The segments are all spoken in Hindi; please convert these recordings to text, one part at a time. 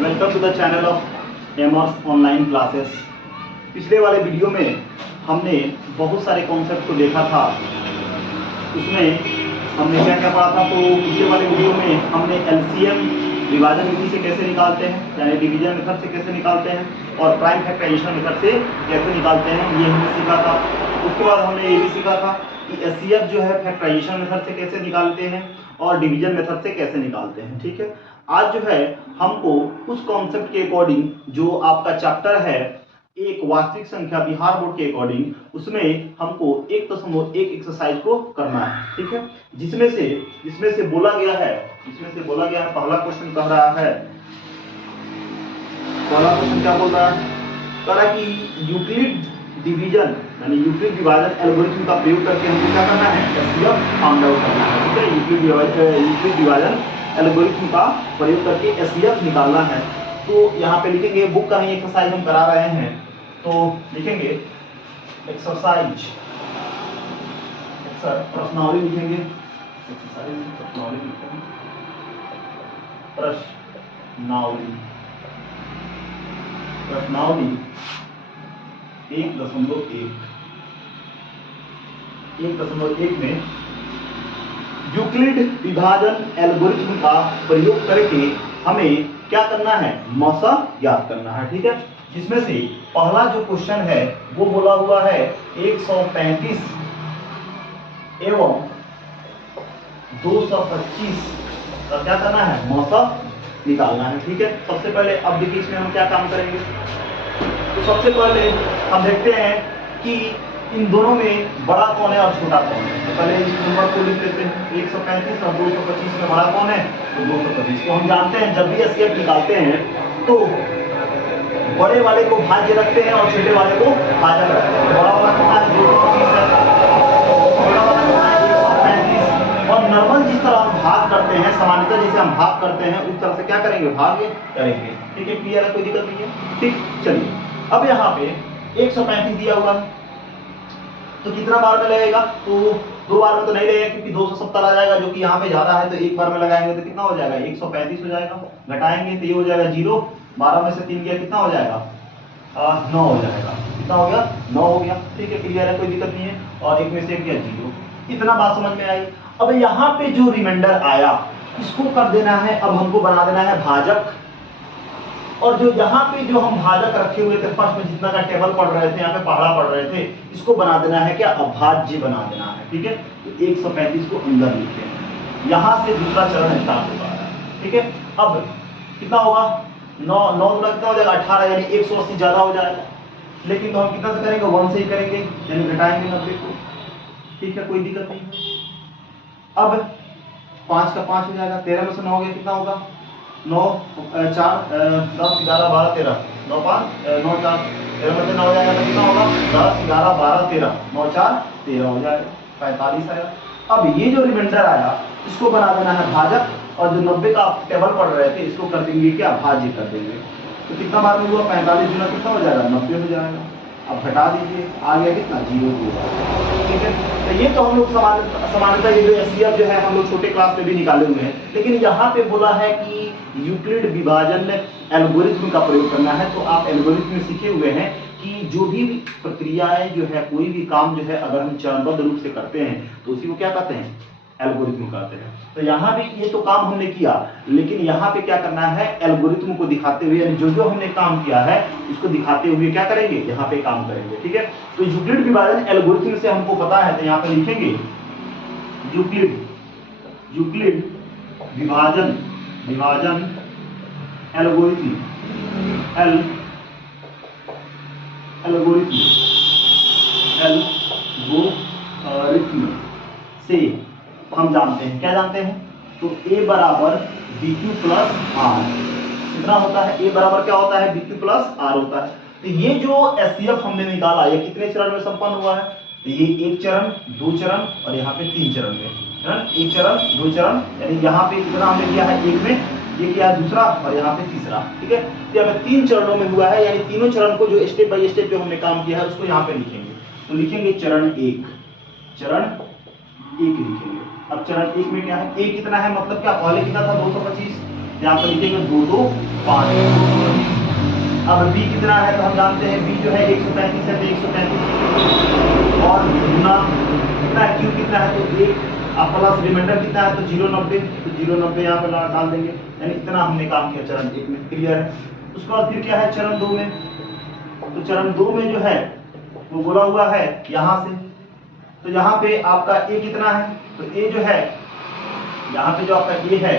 Welcome to the channel of Emers online classes. पिछले वाले वीडियो में हमने बहुत सारे कॉन्सेप्ट को देखा था। उसमें हमने क्या क्या पढ़ा था। तो पिछले वाले वीडियो में हमने एलसीएम विभाजन विधि से कैसे निकालते हैं, यानी डिवीजन मेथड से कैसे निकालते हैं, और प्राइम फैक्टराइजेशन मेथड से कैसे निकालते हैं, ये हमने सीखा था। उसके बाद हमने ये भी सीखा था कि एचसीएफ जो है फैक्टराइजेशन मेथड से कैसे निकालते हैं और डिवीजन मेथड से कैसे निकालते हैं। ठीक है, आज जो है हमको उस कॉन्सेप्ट के अकॉर्डिंग जो आपका चैप्टर है एक वास्तविक संख्या बिहार बोर्ड के अकॉर्डिंग, उसमें हमको 1.1 एक्सरसाइज को करना है। ठीक है, जिसमें से बोला गया है पहला क्वेश्चन कह रहा है, पहला क्वेश्चन क्या बोल रहा है, कह रहा है कि यूक्लिड डिवीजन यानी यूक्लिड विभाजन एल्गोरिथम का प्रयोग करके हमको क्या करना है, एचसीएफ फाइंड आउट करना है। ठीक है, यूक्लिड विभाजन एल्गोरिथम का प्रयोग करके एचसीएफ निकालना है। तो यहाँ पे लिखेंगे, बुक का ही एक्सरसाइज हम करा रहे हैं, तो लिखेंगे एक्सरसाइज प्रश्नावली लिखेंगे, प्रश्नावली 1.1 में यूक्लिड विभाजन एल्गोरिथम का प्रयोग करके हमें क्या करना है, मौसा ज्ञात करना है। ठीक है, जिसमें से पहला जो क्वेश्चन है वो बोला हुआ है 135 एवं 225 का क्या करना है, मौसा निकालना है। ठीक है, सबसे पहले अब देखिए इसमें हम क्या काम करेंगे। तो सबसे पहले हम देखते हैं कि इन दोनों में बड़ा कौन है और छोटा कौन है। तो पहले इस नंबर को लिख लेते हैं, 135 और 225 में बड़ा कौन है, तो 225 को हम जानते हैं। जब भी एचसीएफ निकालते हैं तो बड़े वाले को भाज्य रखते हैं और छोटे वाले को भाजक रखते हैं। बड़ा वाला कितना है, 225 है, छोटा वाला कितना है, 135। और नॉर्मल जिस तरह हम भाग करते हैं, सामान्यतः जैसे हम भाग करते हैं उस तरह से क्या करेंगे, भाग करेंगे। ठीक है, क्लियर है, कोई दिक्कत नहीं है। ठीक, चलिए अब यहाँ पे 135 दिया हुआ है, तो कितना बार में लगेगा, तो दो बार में तो नहीं लगेगा क्योंकि 270 आ जाएगा, जो कि यहाँ पे ज्यादा है। तो एक बार में लगाएंगे तो कितना हो जाएगा, 135 हो जाएगा। घटाएंगे तो ये हो जाएगा 0, 12 में से 3 गया, कितना हो जाएगा, 9 हो जाएगा। कितना हो गया, 9 हो गया। ठीक है, क्लियर है, कोई दिक्कत नहीं है। और एक में से 1 गया 0। इतना बात समझ में आई। अब यहाँ पे जो रिमाइंडर आया इसको कर देना है, अब हमको बना देना है भाजक। और जो यहाँ पे जो हम भाजक रखे हुए थे फर्स्ट में, जितना का टेबल पढ़ रहे थे, यहाँ पे पहाड़ा पढ़ रहे थे, इसको बना देना है क्या, अभाज्य बना देना है। ठीक है, तो 135 को अंदर लिखते हैं, यहाँ से दूसरा चरण स्टार्ट होगा। ठीक है, अब कितना होगा, 9 गुना कितना हो जाएगा, 18, यानी 180 ज्यादा हो जाएगा। लेकिन तो हम कितना से करेंगे, 1 से ही करेंगे, यानी घटाएंगे 90 को। ठीक है, कोई दिक्कत नहीं है। अब 5 का 5 हो जाएगा, 13 में से 9 हो गया, कितना होगा, 9 4 10 11 12 13, 9 5 9 4 13 में से 9 हो जाएगा, तो कितना होगा, 10 11 12 13, 9 4 13 हो जाएगा, 45 आएगा। अब ये जो रिमाइंडर आया इसको बना देना है भाजक, और जो 90 का आप टेबल पढ़ रहे थे इसको कर देंगे क्या, भाज्य कर देंगे। तो कितना बार में हुआ, 45 गुना कितना हो जाएगा, 90 हो जाएगा। अब घटा दीजिए, आ गया कितना, 0 होगा। ठीक है, तो ये तो हम लोग सामान्यतः ये जो एचसीएफ जो है हम लोग छोटे क्लास में भी निकाले हुए हैं। लेकिन यहाँ पे बोला है कि यूक्लिड विभाजन एल्गोरिथम का प्रयोग करना है। तो आप एल्गोरिथम में सीखे हुए हैं कि जो भी प्रक्रियाएं जो है, कोई भी काम जो है अगर हम चरणबद्ध रूप से करते हैं तो उसी को क्या कहते हैं, एल्गोरिथम कहते हैं। तो यहाँ भी ये तो काम हमने किया, लेकिन यहाँ पे क्या करना है, एल्गोरिथम को दिखाते हुए, यानी जो हमने काम किया है उसको दिखाते हुए क्या करेंगे, यहाँ पे काम करेंगे। ठीक है, तो यूक्लिड विभाजन एल्गोरिथम से हमको पता है, तो यहाँ पे लिखेंगे यूक्लिड विभाजन एल्गोरिथम से हम जानते हैं, क्या जानते हैं, तो a बराबर bq प्लस r कितना होता है, a बराबर क्या होता है, bq प्लस r होता है। तो ये जो एचसीएफ हमने निकाला ये कितने चरण में संपन्न हुआ है, तो ये 1 चरण 2 चरण और यहाँ पे 3 चरण में, 1 चरण 2 चरण, यानी यहाँ पे कितना हमने किया है, 1 में, ये किया है दूसरा, और यहाँ पे तीसरा। ठीक है, तो यहाँ पे 3 चरणों में हुआ है, यानी तीनों चरण को जो स्टेप बाय स्टेप जो हमने काम किया है उसको यहाँ पे लिखेंगे। तो लिखेंगे चरण 1 लिखेंगे। अब चरण 1 में क्या है, a कितना है, मतलब क्या पहले कितना था 225, यहाँ पर लिखेंगे 2 2 5। अब b कितना है तो हम जानते हैं b जो है 135 है तो 135 और गुना कितना है q कितना है तो 1 अब प्लस रिमाइंडर कितना है तो 090 तो 090 यहाँ पे डाल देंगे, यानी इतना हमने काम किया चरण 1 में। क्लियर है। उसके बाद फिर क्या है चरण 2 में, तो चरण 2 में जो है वो बोला हुआ है यहाँ से, तो यहाँ पे आपका a कितना है तो a जो है यहाँ पे जो आपका a है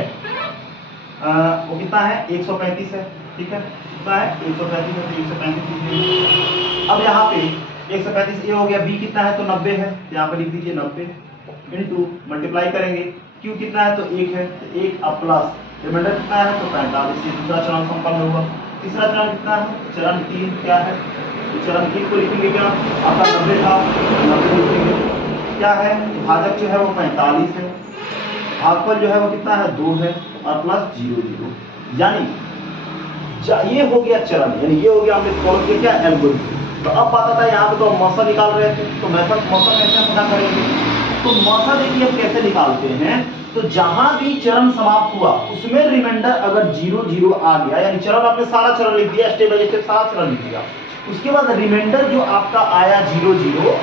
वो कितना है 135 है। ठीक है, कितना है 135 है तो 135। अब यहाँ पे 135 a हो गया, b कितना है तो 90 है, यहाँ पे लिख दीजिए 90 इंटू मल्टीप्लाई करेंगे q कितना है तो 1 है तो 1 अब प्लस रिमाइंडर कितना है तो 45। ये दूसरा चरण संपन्न हुआ। तीसरा चरण कितना है चरण 3 क्या है तो चरण 3 को लिखेंगे क्या आपका 90 था 90 लिखेंगे, क्या है भाजक जो है वो 45 है, भागफल जो है वो कितना है 2 है और प्लस 0 0, यानी ये हो गया चरण, यानी ये हो गया हमने फॉलो किया क्या एल्गोरिथम। तो अब बात आता है यहाँ पे तो हम मौसा निकाल रहे थे, तो मौसा कैसे पता करेंगे, तो मौसा देखिए हम कैसे निकालते हैं, तो जहां भी चरण समाप्त हुआ उसमें रिमाइंडर अगर 0 0 आ गया, यानी चरण आपने सारा चरण लिख दिया, स्टेप बाय स्टेप सारा चरण लिख दिया, उसके बाद रिमाइंडर जो आपका आया 0 0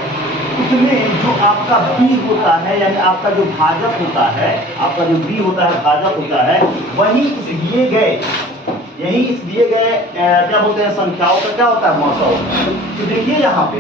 उसमें जो आपका b होता है, यानी आपका जो भाजक होता है, आपका जो b होता है भाजक होता है, वही इस दिए गए यही इस दिए गए क्या बोलते हैं संख्याओं का क्या होता है मौसा होता है। तो देखिए यहाँ पे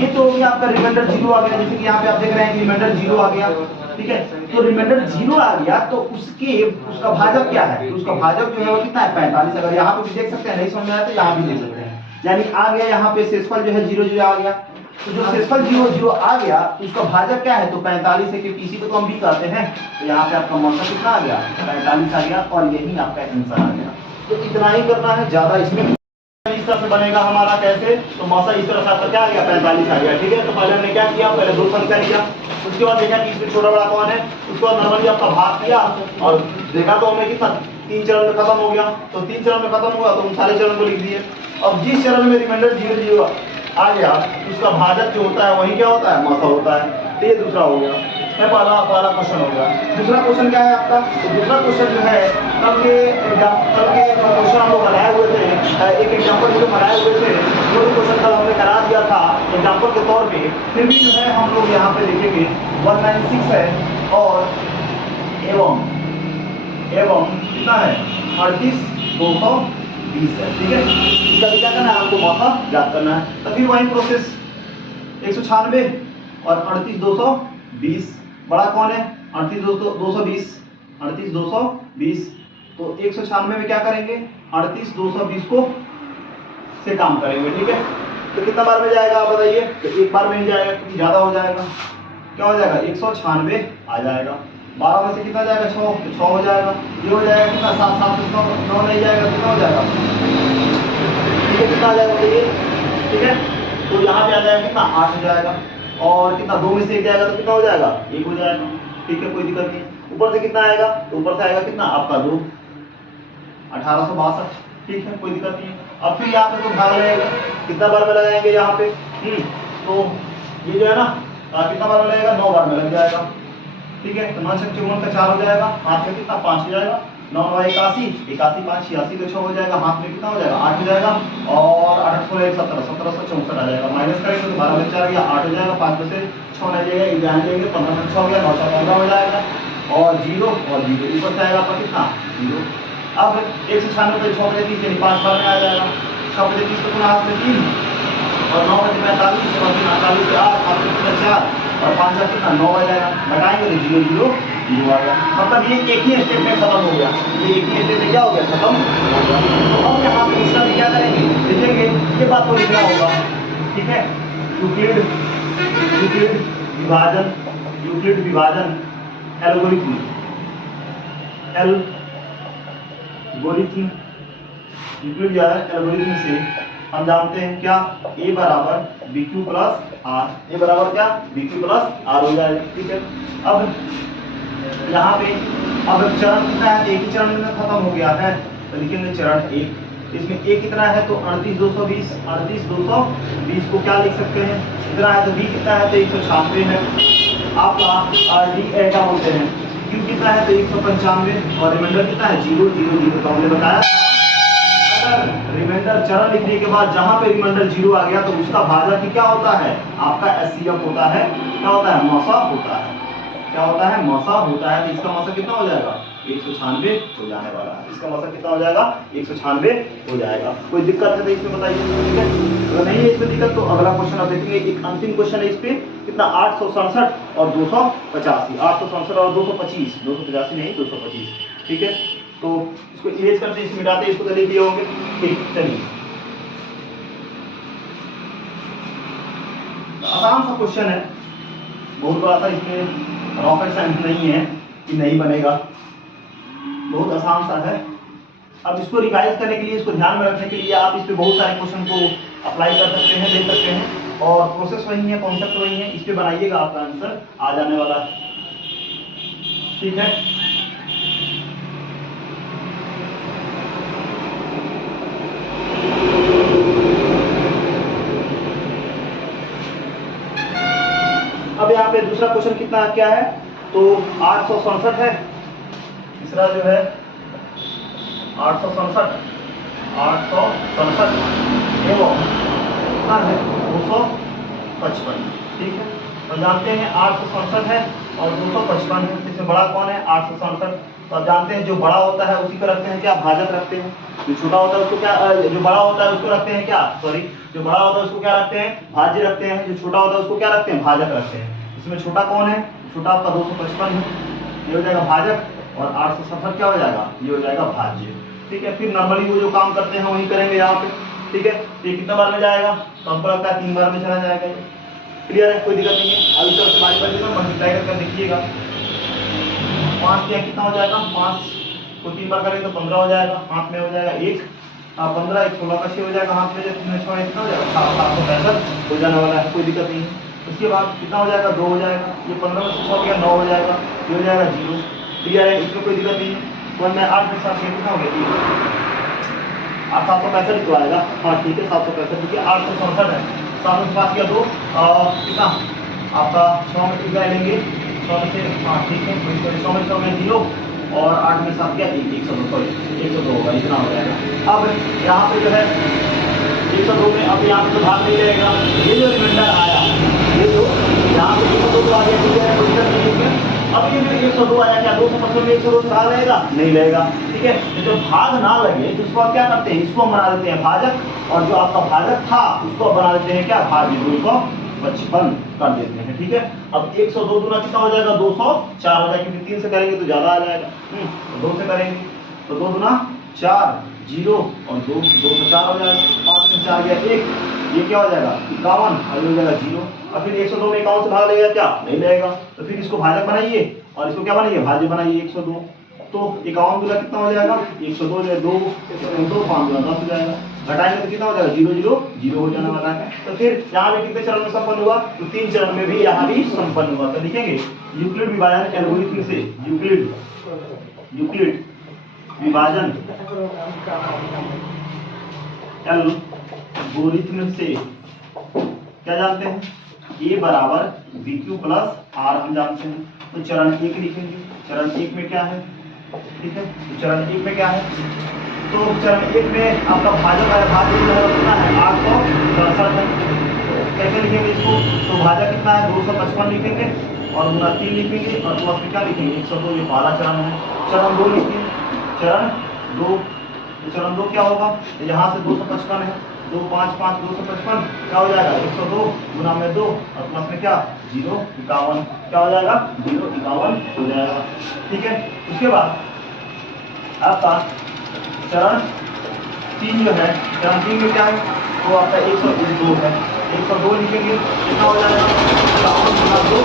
ये तो हो गया आपका रिमाइंडर 0 आ गया, जैसे कि यहाँ पे आप देख रहे हैं कि रिमाइंडर 0 आ गया। ठीक है, तो रिमाइंडर 0 आ गया तो उसका भाजक क्या है, तो उसका भाजक जो है वो कितना है 45। अगर यहाँ पे भी देख सकते हैं, नहीं समझ में आया तो यहाँ भी देख सकते हैं, यानी आ गया यहाँ पे शेषफल जो है 0 0 आ गया। तो जो शेषफल 0 0 आ गया तो उसका भाजक क्या है तो 45 है, क्योंकि इसी को तो हम भी कहते हैं। तो यहाँ पे आपका मौसा कितना आ गया 45 आ गया और यही आपका आंसर आ गया। तो इतना ही करना है, ज्यादा इसमें इस तरह से बनेगा हमारा कैसे, तो मौसा इस तरह से आपका क्या आ गया 45 आ गया। ठीक है, तो पहले हमने क्या किया, पहले 2 संख्या लिया, उसके बाद देखा कि इसमें छोटा बड़ा कौन है, उसके बाद नॉर्मली आपका भाग किया और देखा तो हमें कितना 3 चरण में खत्म हो गया, तो 3 चरण में खत्म हुआ तो हम सारे चरण को लिख दिए। अब जिस चरण में रिमाइंडर 0 0 आ गया उसका भाजक जो होता है वही क्या होता है मौसा होता है। तो ये दूसरा हो गया, पहला क्वेश्चन हो गया। दूसरा क्वेश्चन क्या है आपका, तो दूसरा क्वेश्चन जो है कल के क्वेश्चन हम लोग बनाए हुए थे, एक एग्जाम्पल जो बनाए हुए थे वो क्वेश्चन कल हमने करा दिया था एग्जाम्पल के तौर पे, फिर भी जो है हम लोग यहाँ पे देखेंगे 196 है और एवं कितना है 38 220 है। ठीक है, इसका भी क्या करना है आपको मौका याद करना है। तो फिर वही प्रोसेस 196 और 38 220, बड़ा कौन है 38 220 38 220, तो 196 में क्या करेंगे 38 220 को से काम करेंगे। ठीक है, तो कितना बार में जाएगा आप बताइए, तो एक बार में ही जाएगा क्योंकि ज्यादा हो जाएगा, क्या हो जाएगा 196 आ जाएगा, 12 में से कितना जाएगा 6, तो 6 हो जाएगा, ये हो जाएगा कितना 7 7 से 9 नहीं जाएगा, कितना हो जाएगा, ठीक है कितना आ जाएगा बताइए। ठीक है, तो यहाँ पे आ जाएगा कितना 8 हो जाएगा, और कितना 2 में से 1 जाएगा तो कितना हो जाएगा 1 हो जाएगा। ठीक है, कोई दिक्कत नहीं। ऊपर से कितना आएगा, तो ऊपर से आएगा कितना आपका 2 1862। ठीक है, कोई दिक्कत नहीं। अब फिर यहाँ पे तो भाग लगेगा, कितना बार में लगाएंगे यहाँ पे, तो ये जो है ना कितना बार में लगेगा 9 बार में लग जाएगा। ठीक है, तो 9 6 54 का 4 हो जाएगा, हाथ में कितना 5 हो जाएगा, 9 81 81 5 86 तो 6 हो जाएगा, हाथ में कितना हो जाएगा 8 हो जाएगा, और 8 16 17 1764 आ जाएगा, माइनस करेंगे तो 12 में 4 गया 8 हो जाएगा, 5 में से 6 नहीं जाएगा, एग्जाम लेंगे 15 में 6 हो गया, 9 4 15 हो जाएगा, और 0 और 0 ऊपर से आएगा आपका कितना 0। अब 196 पे 6 बजे 30 यानी 5 बार में आ जाएगा, 6 बजे 30 तो हाथ में 3 और 9 बजे 45 और 3 48 पे 8 हाथ में कितना 4 और 5 का कितना 9 आ जाएगा, घटाएंगे तो 0 0 0 आ गया। मतलब ये एक ही स्टेप में खत्म हो गया, ये एक ही स्टेप में क्या हो गया खत्म हो गया। तो अब यहाँ पे इसका क्या करेंगे लिखेंगे, ये बात को लिखना होगा। ठीक है, यूक्लिड विभाजन एल्गोरिथम यूक्लिड जो है एल्गोरिथम से हम जानते हैं क्या a बराबर bq प्लस r, a बराबर क्या bq प्लस r हो जाएगा। ठीक है, अब यहाँ पे अब चरण कितना है, एक ही चरण में खत्म हो गया है, तो लिखेंगे चरण 1, इसमें a कितना है तो 38 220 38 220 को क्या लिख सकते हैं इतना है, तो b कितना है तो 196 है, आपका d क्या बोलते हैं q कितना है तो 195 और रिमाइंडर कितना है 0 0 0, तो हमने बताया रिमाइंडर चरण लिखने के बाद जहां पे रिमाइंडर 0 आ गया तो उसका भाजक क्या होता है, आपका एचसीएफ होता है, क्या होता है, मौसा होता है, क्या होता है, मौसा होता है। तो इसका मौसा कितना हो जाएगा, 196 हो जाने वाला है। इसका मौसा कितना हो जाएगा, 196 हो जाएगा। कोई दिक्कत है तो इसमें बताइए, ठीक है। अगर नहीं है इसमें दिक्कत तो अगला क्वेश्चन आप देखेंगे। एक अंतिम क्वेश्चन है इस पे, कितना 867 और 285, 867 और 225, 285 नहीं 225, ठीक है। तो इसको इरेज करते, इसमें मिटाते, इसको तो लिख दिए होंगे, ठीक। चलिए आसान सा क्वेश्चन है, बहुत बड़ा सा, इसमें रॉकेट साइंस नहीं है कि नहीं बनेगा, बहुत आसान सा है। अब इसको रिवाइज करने के लिए, इसको ध्यान में रखने के लिए आप इस पे बहुत सारे क्वेश्चन को अप्लाई कर सकते हैं, दे सकते हैं, और प्रोसेस वही है, कॉन्सेप्ट वही है, इस पे बनाइएगा, आपका आंसर आ जाने वाला है, ठीक है। अब यहाँ पे दूसरा क्वेश्चन कितना क्या है, तो 867 है, तीसरा जो है 867 एवं कितना है 255, ठीक है। तो जानते हैं 867 है और 255 है, इससे बड़ा कौन है, 867। तो आप जानते हैं जो बड़ा होता है उसी को रखते हैं क्या, भाजक रखते हैं, जो छोटा होता है उसको क्या, जो बड़ा होता है उसको रखते हैं क्या, सॉरी, जो बड़ा होता है उसको क्या रखते हैं, भाज्य रखते हैं, जो छोटा होता है उसको क्या रखते हैं, भाजक रखते हैं। इसमें छोटा कौन है, छोटा आपका 255 है, ये हो जाएगा भाजक, और 867 क्या हो जाएगा, ये हो जाएगा भाज्य, ठीक है। फिर नॉर्मली वो जो काम करते हैं वही करेंगे यहाँ पे, ठीक है। ये कितना बार में जाएगा, तो हमको लगता है 3 बार में चला जाएगा ये, क्लियर है, कोई दिक्कत नहीं है। अभी तरफ से बारी मल्टीप्लाई करके देखिएगा, 5 क्या कितना हो जाएगा, 5 को 3 बार करेंगे तो 15 हो जाएगा, हाथ में हो जाएगा 1, 15, 1 16 का 6 हो जाएगा, हाथ में 6 कितना हो जाएगा, 765 हो जाने वाला है, कोई दिक्कत नहीं है। उसके बाद कितना हो जाएगा, 2 हो जाएगा, ये 15 में 6 हो गया, 9 हो जाएगा, ये हो जाएगा 0, क्लियर है, इसमें कोई दिक्कत नहीं है। तो मैं 8 में 7 कितना हो गया, 765 तो आएगा, हाँ ठीक है, 765, ठीक है। 867 है, 7 में 5 किया 2, कितना आपका 100 में कितना लेंगे, 100 में से, हाँ ठीक है, 100 में 100 में 0, और 8 में 7 क्या 102, सॉरी 102 होगा, इतना हो जाएगा। अब यहाँ पे जो है 102 में, अब यहाँ पे तो भाग नहीं रहेगा, ये जो रिमाइंडर आया, ये जो यहाँ पे 102 आ गया, ठीक है, कोई दिक्कत नहीं है। अब ये जो 102 आया, क्या 255 में 102 भाग लगेगा, नहीं लगेगा, ठीक है। तो जो भाग ना लगे तो उसको आप क्या करते हैं, इसको हम बना देते हैं भाजक, और जो आपका भाजक था उसको बना देते हैं क्या, भाज्य, 255 कर देते हैं, ठीक है। अब 102 दूना कितना हो जाएगा, 204 हो जाएगा, क्योंकि 3 से करेंगे तो ज्यादा आ जाएगा, 2 से करेंगे तो 2 दूना 4, 0 और 2, 204 हो जाएगा, 5 में 4 गया 1, ये क्या हो जाएगा 51, और हो जाएगा 0। और फिर 102 में 51 से भाग लगेगा क्या, नहीं लगेगा, तो फिर इसको भाजक बनाइए और इसको क्या बनाइए, भाज्य बनाइए, 102। तो 51 दूना कितना हो जाएगा, 102 जो 2 5 दूना 10 हो जाएगा, घटाएंगे तो कितना हो जाएगा, 0 0 0 हो जाने वाला है। तो फिर यहाँ पे कितने चरण में संपन्न हुआ, तो 3 चरण में भी यहाँ भी संपन्न हुआ। तो लिखेंगे यूक्लिड विभाजन एल्गोरिथम से, यूक्लिड विभाजन एल्गोरिथम से क्या जानते हैं, a बराबर bq प्लस r हम जानते हैं। तो चरण 1 लिखेंगे, चरण 1 में क्या है, ठीक है, तो चरण 1 में क्या है, तो चरण 1 में आपका भाजक है, भाज्य जो है कितना है 867 है। तो कैसे लिखेंगे इसको, तो भाजक कितना है 255 लिखेंगे, और गुना 3 लिखेंगे, और प्लस में क्या लिखेंगे 102, ये पहला चरण है। चरण 2 लिखेंगे, चरण 2, तो चरण 2 क्या होगा, यहाँ से 255 है, 2 5 5 255 क्या हो जाएगा 102 गुना में 2, और प्लस में क्या 0 51, क्या हो जाएगा 0 51 हो जाएगा, ठीक है। उसके बाद आपका चरण 3 जो है, चरण 3 में क्या है, वो आपका 102 है, 102 लिखेंगे, कितना हो जाएगा 51 गुना 2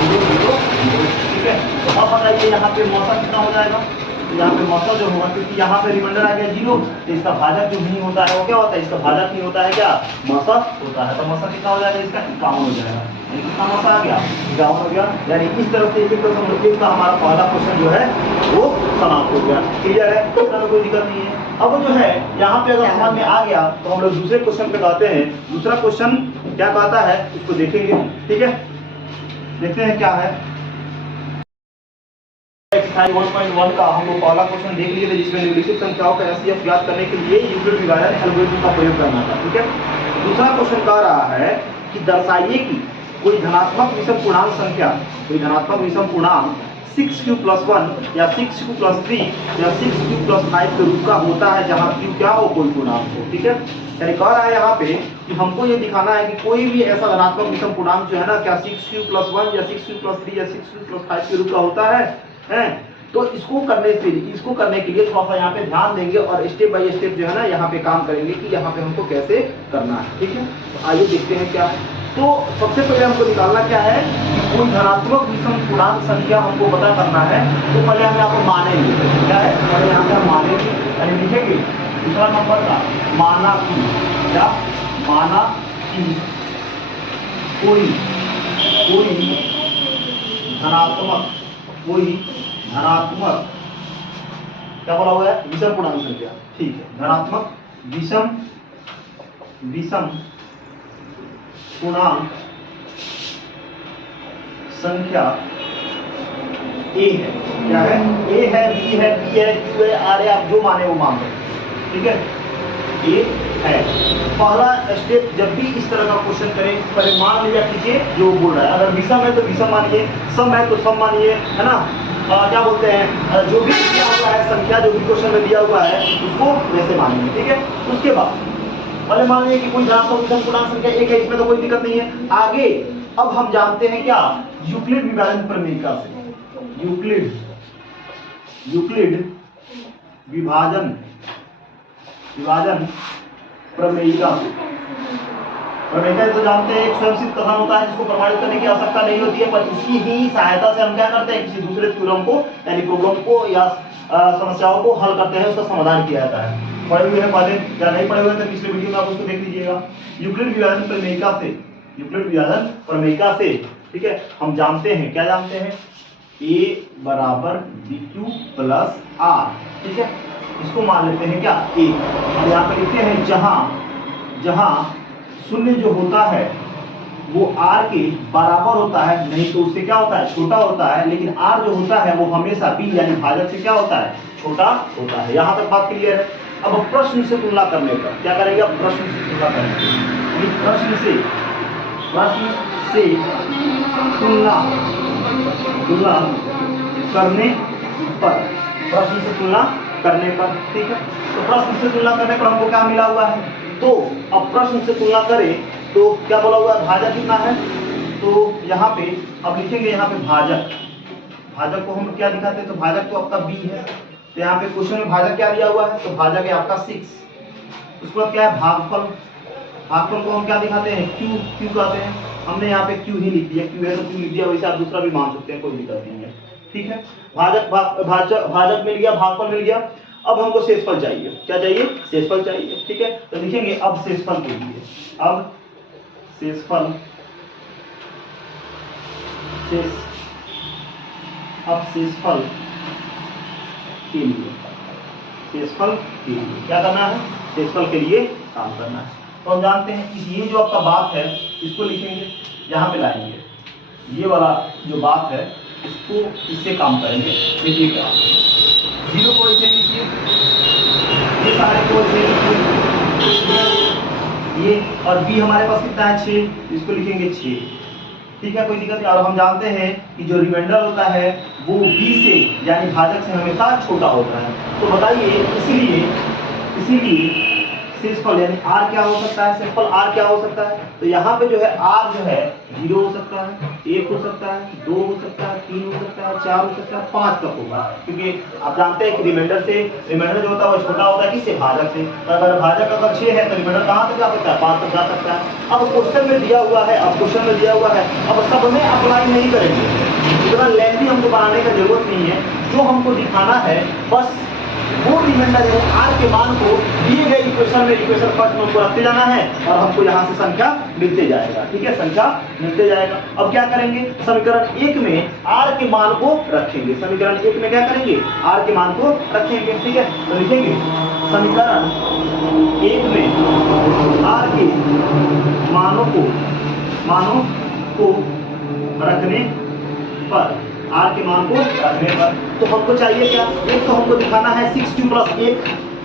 0 0 0, ठीक है। तो अब बताइए यहाँ पे मौसम कितना हो जाएगा, तो यहाँ पे मौसम जो होगा, क्योंकि यहाँ पे रिमाइंडर आ गया 0, तो इसका भाजक जो नहीं होता है वो क्या होता है, इसका भाजक नहीं होता है क्या, मौसम होता है। तो मौसम कितना हो जाएगा, इसका 51 हो जाएगा, कितना मौसम आ गया 51 हो गया। यानी इस तरफ से एक क्वेश्चन का हमारा पहला क्वेश्चन जो है वो समाप्त हो गया, क्लियर है, तो कोई दिक्कत नहीं है। अब जो है यहाँ पे अगर समझ में आ गया तो हम लोग दूसरे क्वेश्चन पे कहते हैं, दूसरा क्वेश्चन क्या कहता है इसको देखेंगे, ठीक है, देखते हैं क्या है। एक्सरसाइज 1.1 का हम लोग पहला क्वेश्चन देख लिए थे, जिसमें निम्नलिखित संख्याओं का एचसीएफ ज्ञात करने के लिए यूक्लिड विभाजन एल्गोरिथम का प्रयोग करना था। ठीक है, दूसरा क्वेश्चन कह रहा है कि दर्शाइए कि कोई धनात्मक विषम पूर्णांक संख्या, कोई धनात्मक विषम पूर्णांक 6q+1 या 6q+3 या 6q+5 के रूप का होता है, जहां q क्या हो, कोई पूर्णांक हो। ठीक है, यानी कह रहा है यहाँ पे कि हमको ये दिखाना है कि कोई भी ऐसा धनात्मक विषम पूर्णांक जो है ना, क्या 6q+1 या 6q+3 या 6q+5 के रूप का होता है? तो इसको करने के लिए थोड़ा सा यहाँ पे ध्यान देंगे और स्टेप बाय स्टेप जो है ना यहाँ पे काम करेंगे कि यहाँ पे हमको कैसे करना है। ठीक है, तो आइए देखते हैं क्या है। तो सबसे पहले हमको निकालना क्या है कि कोई धनात्मक विषम पूर्णांक संख्या हमको पता करना है। तो पहले हम यहाँ पर मानेंगे, क्या है, पहले यहाँ पे मानेंगे, यानी लिखेंगे दूसरा नंबर का माना कि, क्या माना कि कोई धनात्मक क्या बोला हुआ है, विषम पूर्णांक संख्या। ठीक है, धनात्मक विषम पूर्णांक संख्या ए है। क्या है, ए है, बी है, पी है, क्यू है, आर है, आप जो माने वो मान लो। ठीक है, ए है। पहला स्टेप, जब भी इस तरह का क्वेश्चन करें, पहले मान लिया कीजिए जो बोल रहा है। अगर विषम है तो विषम मानिए, सम है तो सम मानिए, है ना। क्या बोलते हैं, जो भी दिया हुआ है संख्या, जो भी क्वेश्चन में दिया हुआ है उसको वैसे मानिए। ठीक है, उसके बाद पहले मान लीजिए कि कोई धनात्मक विषम पूर्णांक संख्या एक है, इसमें तो कोई दिक्कत नहीं है। आगे अब हम जानते हैं क्या, यूक्लिड विभाजन प्रमेयिका से, यूक्लिड विभाजन प्रमेयिका से। प्रमेयिका तो जानते हैं, एक स्वयंसिद्ध कथन होता है जिसको प्रमाणित करने की आवश्यकता नहीं होती है, पर इसकी ही सहायता से हम क्या करते हैं, किसी दूसरे थ्योरम को यानी प्रॉब्लम को या समस्याओं को हल करते हैं, उसका समाधान किया जाता है। पढ़े हुए हैं पहले या नहीं पढ़े हुए तो पिछले वीडियो में आप उसको देख लीजिएगा। यूक्लिड विभाजन प्रमेयिका से, ठीक है, हम जानते हैं, क्या जानते हैं, a बराबर bq प्लस r। ठीक है, इसको मान लेते हैं क्या, a। हम यहाँ पे लिखते हैं जहां शून्य जो होता है वो r के बराबर होता है, नहीं तो उससे क्या होता है, छोटा होता है, लेकिन r जो होता है वो हमेशा b यानी भाजक से क्या होता है, छोटा होता है। यहाँ तक बात क्लियर है। अब प्रश्न से तुलना करने पर क्या करेंगे, अब प्रश्न से तुलना करेंगे। प्रश्न से तुलना करने पर, ठीक है, तो प्रश्न से तुलना करने पर हमको क्या मिला हुआ है, तो अब प्रश्न से तुलना करें तो क्या बोला हुआ है, भाजक कितना है, तो यहाँ पे अब लिखेंगे, यहाँ पे भाजक को हम क्या दिखाते हैं, तो भाजक तो आपका b है, तो यहाँ पे क्वेश्चन में भाजक क्या दिया हुआ है, तो भाजक है आपका 6। उसके बाद क्या है, भागफल को हम क्या दिखाते हैं, क्यू कहते हैं। हमने यहाँ पे क्यू ही लिख दिया, क्यू है तो क्यू लिख दिया, वैसे आप दूसरा भी मान सकते हैं, कोई दिक्कत नहीं है। ठीक है, भाजक मिल गया, भागफल मिल गया। अब हमको शेषफल चाहिए, क्या चाहिए, शेषफल चाहिए। ठीक है, तो लिखेंगे अब शेषफल के लिए, अब शेषफल के लिए क्या करना है, शेषफल के लिए काम करना है। तो हम जानते हैं कि ये जो आपका बात है इसको लिखेंगे, यहाँ पे लाएंगे, ये वाला जो बात है इसको इससे काम करेंगे। देखिए क्या, 0 को ऐसे लिखिए, ये सारे को ऐसे लिखिए, ये और b हमारे पास कितना है, 6, इसको लिखेंगे 6। ठीक है, कोई दिक्कत नहीं। और हम जानते हैं कि जो रिमाइंडर होता है वो b से यानी भाजक से हमेशा छोटा होता है। तो बताइए, इसीलिए शेषफल यानी r क्या हो सकता है, शेषफल r क्या हो सकता है, तो यहाँ पे जो है r जो है 0 हो सकता है, 1 हो सकता है, 2 हो सकता है, 3 हो सकता है, 4 हो सकता है, 5 तक होगा, क्योंकि आप जानते हैं कि रिमाइंडर जो होता है वो छोटा होता है किससे, भाजक से। तो अगर भाजक अगर 6 है तो रिमाइंडर कहाँ तक जा सकता है, 5 तक जा सकता है। अब क्वेश्चन में दिया हुआ है, अब सब में अप्लाई नहीं करेंगे, इतना लेंथी हमको बनाने का जरूरत नहीं है। जो हमको दिखाना है बस वो रिमाइंडर है, r के मान को दिए गए इक्वेशन फर्स्ट में हमको रखते जाना है और हमको यहाँ से संख्या मिलते जाएगा। ठीक है, संख्या मिलते जाएगा। अब क्या करेंगे, समीकरण 1 में r के मान को रखेंगे, समीकरण 1 में क्या करेंगे, r के मान को रखेंगे। ठीक है, तो लिखेंगे समीकरण 1 में r के मानों को रखने पर r के मान को रखने पर। तो हमको चाहिए क्या, एक तो हमको दिखाना है 6q + 1,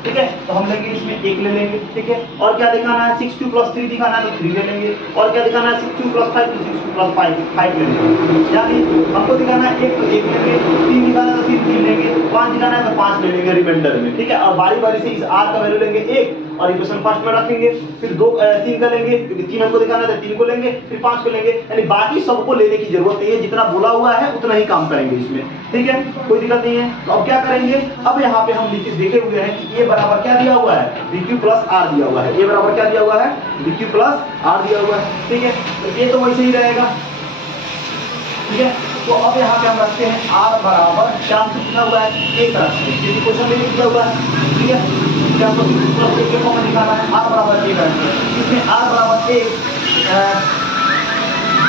ठीक है, तो हम लेंगे इसमें 1 ले लेंगे, ठीक है। और क्या दिखाना है 6q + 3 दिखाना है तो 3 ले लेंगे। और क्या दिखाना है 6q + 5 तो 6q + 5 ले लेंगे। यानी हमको दिखाना है 1 तो 1 लेंगे, 3 दिखाना है तो 3 लेंगे, 5 दिखाना है तो 5 ले लेंगे रिमाइंडर में, ठीक है। और बारी बारी से इस r का वैल्यू लेंगे 1 और इक्वेशन फर्स्ट में रखेंगे, फिर 3 का लेंगे क्योंकि 3 हमको दिखाना है तो 3 को लेंगे, फिर 5 को लेंगे। यानी बाकी सबको लेने की जरूरत नहीं है, जितना बोला हुआ है उतना ही काम करेंगे इसमें, ठीक है, कोई दिक्कत नहीं है। तो अब क्या करेंगे, अब यहाँ पे हम देखे हुए हैं कि a बराबर क्या दिया हुआ है, bq + r दिया हुआ है। a बराबर क्या दिया हुआ है, bq + r दिया हुआ है, ठीक है। तो ये तो वैसे ही रहेगा, ठीक है। तो अब यहाँ पे हम रखते हैं r बराबर क्या लिखा हुआ है 1 रखते हैं, क्योंकि क्वेश्चन में लिखा हुआ है, ठीक है। क्या हमको +1 के फॉर्म में दिखाना है, r बराबर 1 रखते हैं। इसमें r बराबर 1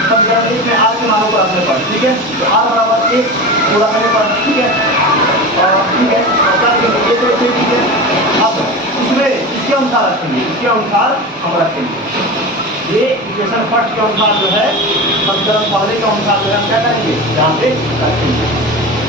समीकरण 1 में r के मानों को रखने पर, ठीक है। तो r बराबर 1 को रखने पर, ठीक है, ठीक है, ये तो ठीक है। अब इसमें इसके अनुसार रखेंगे, इसके अनुसार हम रखेंगे, ये इक्वेशन फर्स्ट के अनुसार जो है समीकरण पहले के अनुसार जो है हम क्या करेंगे यहाँ पे रखेंगे,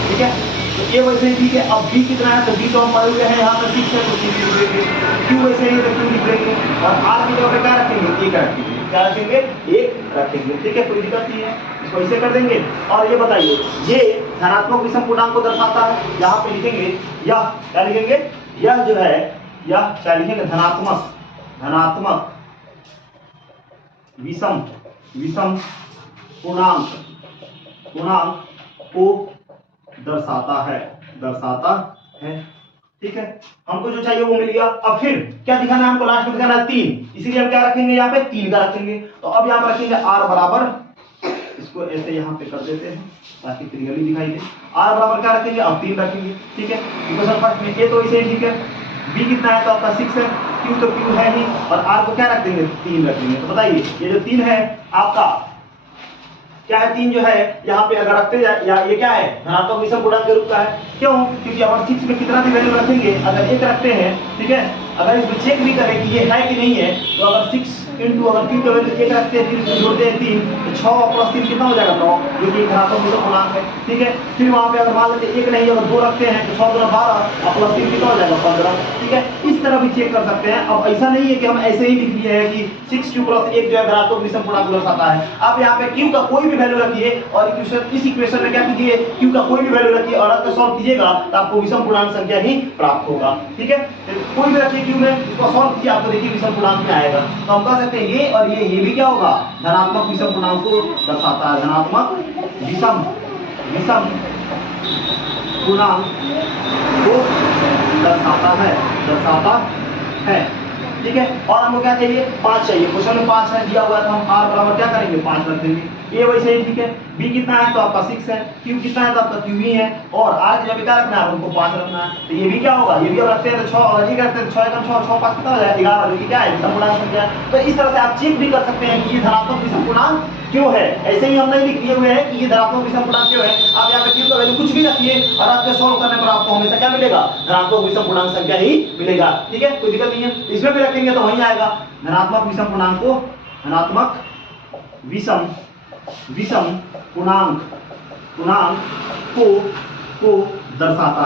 ठीक है। तो ये वैसे ही ठीक है। अब b कितना है, तो b तो हम पढ़े हुए हैं यहाँ पर 6 है तो 6 लिख देंगे, q वैसे ही तो q लिख देंगे, और r की जगह पे क्या रखेंगे 1 रखेंगे, क्या रखेंगे 1 रखेंगे, ठीक है, कोई दिक्कत नहीं है, इसको ऐसे कर देंगे। और ये बताइए, ये धनात्मक विषम पूर्णांक को दर्शाता है, यहाँ पे लिखेंगे यह क्या लिखेंगे, यह जो है यह क्या लिखेंगे धनात्मक विषम पूर्णांक को दर्शाता है, ठीक है। हमको जो चाहिए वो मिल गया। अब फिर क्या दिखाना है हमको, लास्ट में दिखाना है 3, इसीलिए हम क्या रखेंगे यहाँ पे 3 का रखेंगे। तो अब यहाँ पर रखेंगे r बराबर, इसको ऐसे यहाँ पे कर देते हैं ताकि क्लियरली दिखाई दे। r बराबर क्या रखेंगे, अब 3 रखेंगे, ठीक है। इक्वेशन फर्स्ट में ये तो इसे ठीक है, b कितना है तो आपका 6 है, q तो q है ही, और r को क्या रख देंगे 3 रखेंगे। तो बताइए ये जो 3 है आपका क्या है, 3 जो है यहाँ पे अगर रखते जाए, या ये क्या है धनात्मक विषम पूर्णांक के रूप का है, क्यों, क्योंकि अगर 6 में कितना भी वैल्यू रखेंगे, अगर 1 रखते हैं, ठीक है, अगर इसमें चेक भी करें कि ये है कि नहीं है, तो अगर 6 इंटू अगर q का वैल्यू 1 रखते हैं, फिर इसमें जोड़ते हैं 3, तो 6 + 3 कितना हो जाएगा 9, जो कि धनात्मक विषम पूर्णांक है, ठीक है। फिर वहां पे अगर मान लेते 1 नहीं अगर 2 रखते हैं तो 6 × 12 और +3 कितना हो जाएगा 15, ठीक है। इस तरह भी चेक कर सकते हैं। अब ऐसा नहीं है कि हम ऐसे ही लिख लिए हैं कि 6q + 1 जो है धनात्मक विषम पूर्णांक दर्शाता है। आप यहाँ पे q का कोई भी वैल्यू रखिए और इस इक्वेशन में क्या कीजिए, q का कोई भी वैल्यू रखिए और आपको सॉल्व कीजिएगा तो आपको विषम पूर्णांक संख्या ही प्राप्त होगा, ठीक है। कोई भी रखिए q में, इसको सॉल्व कीजिए, आपको देखिए विषम पूर्णांक में आएगा। तो हम कह सकते हैं ये और ये भी क्या होगा धनात्मक विषम पूर्णांक को दर्शाता है, धनात्मक विषम पूर्णांक को दर्शाता है, ठीक है। और हमको क्या चाहिए 5 चाहिए, क्वेश्चन में 5 है दिया हुआ था, हम r बराबर क्या करेंगे 5 रख देंगे। ये वैसे ही ठीक है, b कितना है तो आपका 6 है, q कितना है तो आपका q ही है, और r की जगह क्या रखना है हमको 5 रखना है। तो ये भी क्या होगा, ये भी अब रखते हैं तो 6 और ये करते हैं 6 × 6 6 5 कितना हो जाएगा 11, जो कि क्या है विषम पूर्णांक संख्या। तो इस तरह से आप चेक भी कर सकते हैं कि ये धनात्मक विषम पूर्णांक क्यों है। ऐसे ही हम नहीं लिख दिए हुए हैं कि ये धनात्मक विषम पूर्णांक क्यों है, आप यहाँ पे q का वैल्यू कुछ भी रखिए और आपके सॉल्व करने पर आपको हमेशा क्या मिलेगा धनात्मक विषम पूर्णांक संख्या ही मिलेगा, ठीक है, कोई दिक्कत नहीं है। इसमें भी रखेंगे तो वही आएगा, धनात्मक विषम पूर्णांक को धनात्मक विषम पूर्णांक को दर्शाता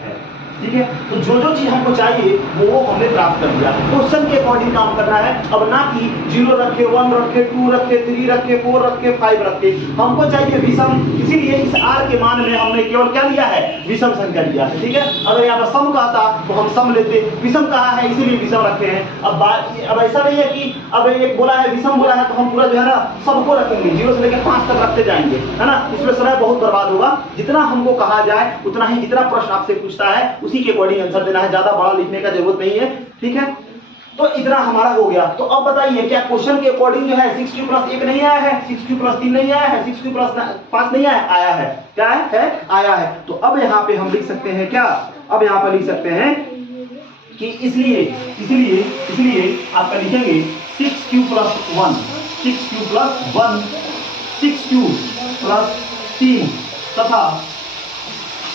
है, ठीक है। तो जो चीज हमको चाहिए वो हमने प्राप्त कर दिया। क्वेश्चन के अकॉर्डिंग काम करना है, अब ना कि 0 रखे 1 रखे 2 रखे 3 रखे 4 रखे 5 रखे, हमको चाहिए विषम। इसीलिए इस r के मान में हमने केवल क्या लिया है विषम संख्या लिया है, ठीक है। अगर यहाँ पर सम कहता तो हम सम लेते, विषम कहा है इसीलिए विषम रखते हैं। अब ऐसा नहीं है कि अब एक बोला है विषम बोला है तो हम पूरा जो है ना सबको रखेंगे, 0 से लेकर 5 तक रखते जाएंगे, है ना, इसमें समय बहुत बर्बाद होगा। जितना हमको कहा जाए उतना ही, जितना प्रश्न आपसे पूछता है उसी के अकॉर्डिंग आंसर देना है, ज्यादा बड़ा लिखने का जरूरत नहीं है, ठीक है। तो इतना हमारा हो गया। तो अब बताइए क्या क्वेश्चन के अकॉर्डिंग जो है 6q + 1 नहीं आया है, 6q + 3 नहीं आया है, 6q + 5 नहीं आया है, क्या है आया है। तो अब यहाँ पे हम लिख सकते हैं क्या, अब यहाँ पर लिख सकते हैं कि इसलिए आपका लिखेंगे 6q + 1 6q + 3 तथा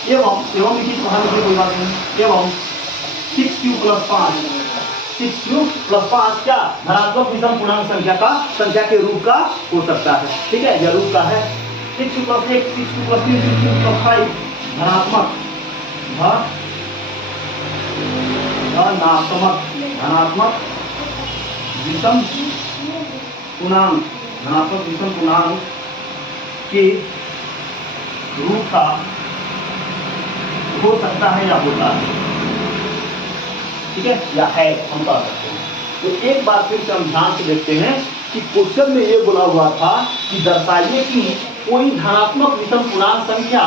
एवं लिखिए बाहर लिखिए कोई बात नहीं, एवं 6q + 5 क्या धनात्मक विषम पूर्णांक संख्या के रूप का हो सकता है, ठीक है, यह रूप का है, 6 प्लस 1 6 प्लस 3 6 प्लस 5 धनात्मक धनात्मक विषम पूर्णांक धनात्मक विषम पूर्णांक के रूप का हो सकता है या होता है, ठीक है, या है, हम कह सकते हैं। तो एक बार फिर से हम ध्यान से देखते हैं कि क्वेश्चन में ये बोला हुआ था कि दर्शाइए कि कोई धनात्मक विषम पूर्णांक संख्या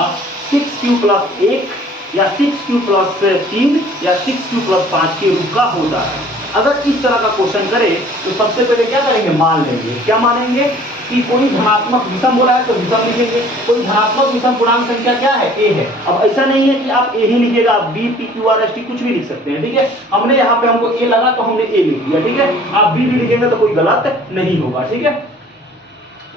6q प्लस 1 या 6q प्लस 3 या 6q प्लस 5 के रूप का होता है। अगर इस तरह का क्वेश्चन करे तो सबसे पहले क्या करेंगे, मान लेंगे। क्या मानेंगे कि कोई धनात्मक विषम बोला है तो विषम लिखेंगे। कोई धनात्मक विषम पूर्णांक संख्या क्या है, ए है। अब ऐसा नहीं है कि आप ए ही लिखिएगा, आप B P Q R S T कुछ भी लिख सकते हैं, ठीक है। हमने यहाँ पे हमको ए लगा तो हमने ए लिख दिया, ठीक है। आप बी भी लिखेंगे तो कोई गलत नहीं होगा, ठीक है।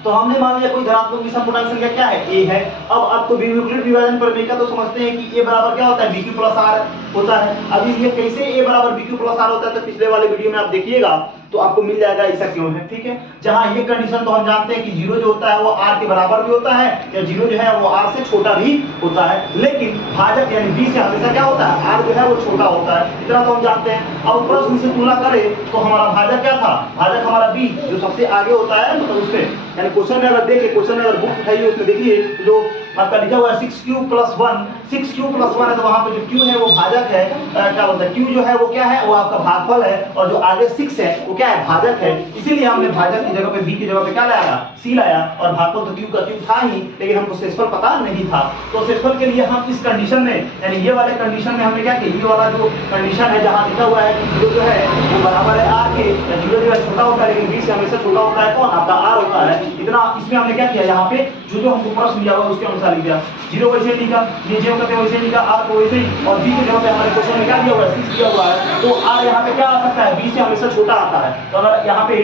तो हमने मान लिया कोई धनात्मक विषम पूर्णांक संख्या क्या है, ए है। अब आपको यूक्लिड विभाजन प्रमेय का तो समझते हैं कि ए बराबर क्या होता है, bq प्लस आर होता है। अभी ये कैसे ए बराबर bq प्लस आर होता है, तो पिछले वाले वीडियो में आप देखिएगा तो आपको मिल जाएगा ऐसा क्यों है, ठीक है। जहां ये कंडीशन तो हम जानते हैं कि 0 जो होता है वो r के बराबर भी होता है या 0 जो है वो r से छोटा भी होता है, लेकिन भाजक यानी b से हमेशा क्या होता है, r जो है वो छोटा होता है, इतना तो हम जानते हैं। अब प्रश्न से तुलना करें तो हमारा भाजक क्या था, भाजक हमारा b जो सबसे आगे होता है, मतलब उसमें यानी क्वेश्चन में अगर देखिए, क्वेश्चन में अगर बुक उठाइए उसमें देखिए जो आपका लिखा हुआ है 6q प्लस 1, 6q प्लस 1 है, तो वहां पे जो q है वो भाजक है, क्या बोलते हैं, q जो है वो क्या है, वो आपका भागफल है, और जो आगे 6 है वो क्या है, भाजक है। इसीलिए हमने भाजक की जगह पे b की जगह पे क्या लाया, c लाया, और भागफल तो q का q था ही, लेकिन हमको शेषफल पता नहीं था। तो शेषफल के लिए हम इस कंडीशन में यानी ये वाले कंडीशन में हमने क्या किया, ये वाला जो कंडीशन है जहां लिखा हुआ है कि 0 जो है वो बराबर है r के, 0 जो है छोटा होता है लेकिन b से हमेशा छोटा होता है, कौन, आपका r होता है। इतना इसमें हमने क्या किया, यहाँ पे जो हमको प्रश्न दिया हुआ है उसके अनुसार लिख दिया। 0 वैसे लिखा, ये जो करते वैसे लिखा, r को वैसे ही, और b की जगह पे हमारे क्वेश्चन में क्या दिया हुआ है, 6 दिया हुआ है, तो r यहाँ पे क्या आ सकता है, b से हमेशा छोटा आता है। तो अगर यहाँ पे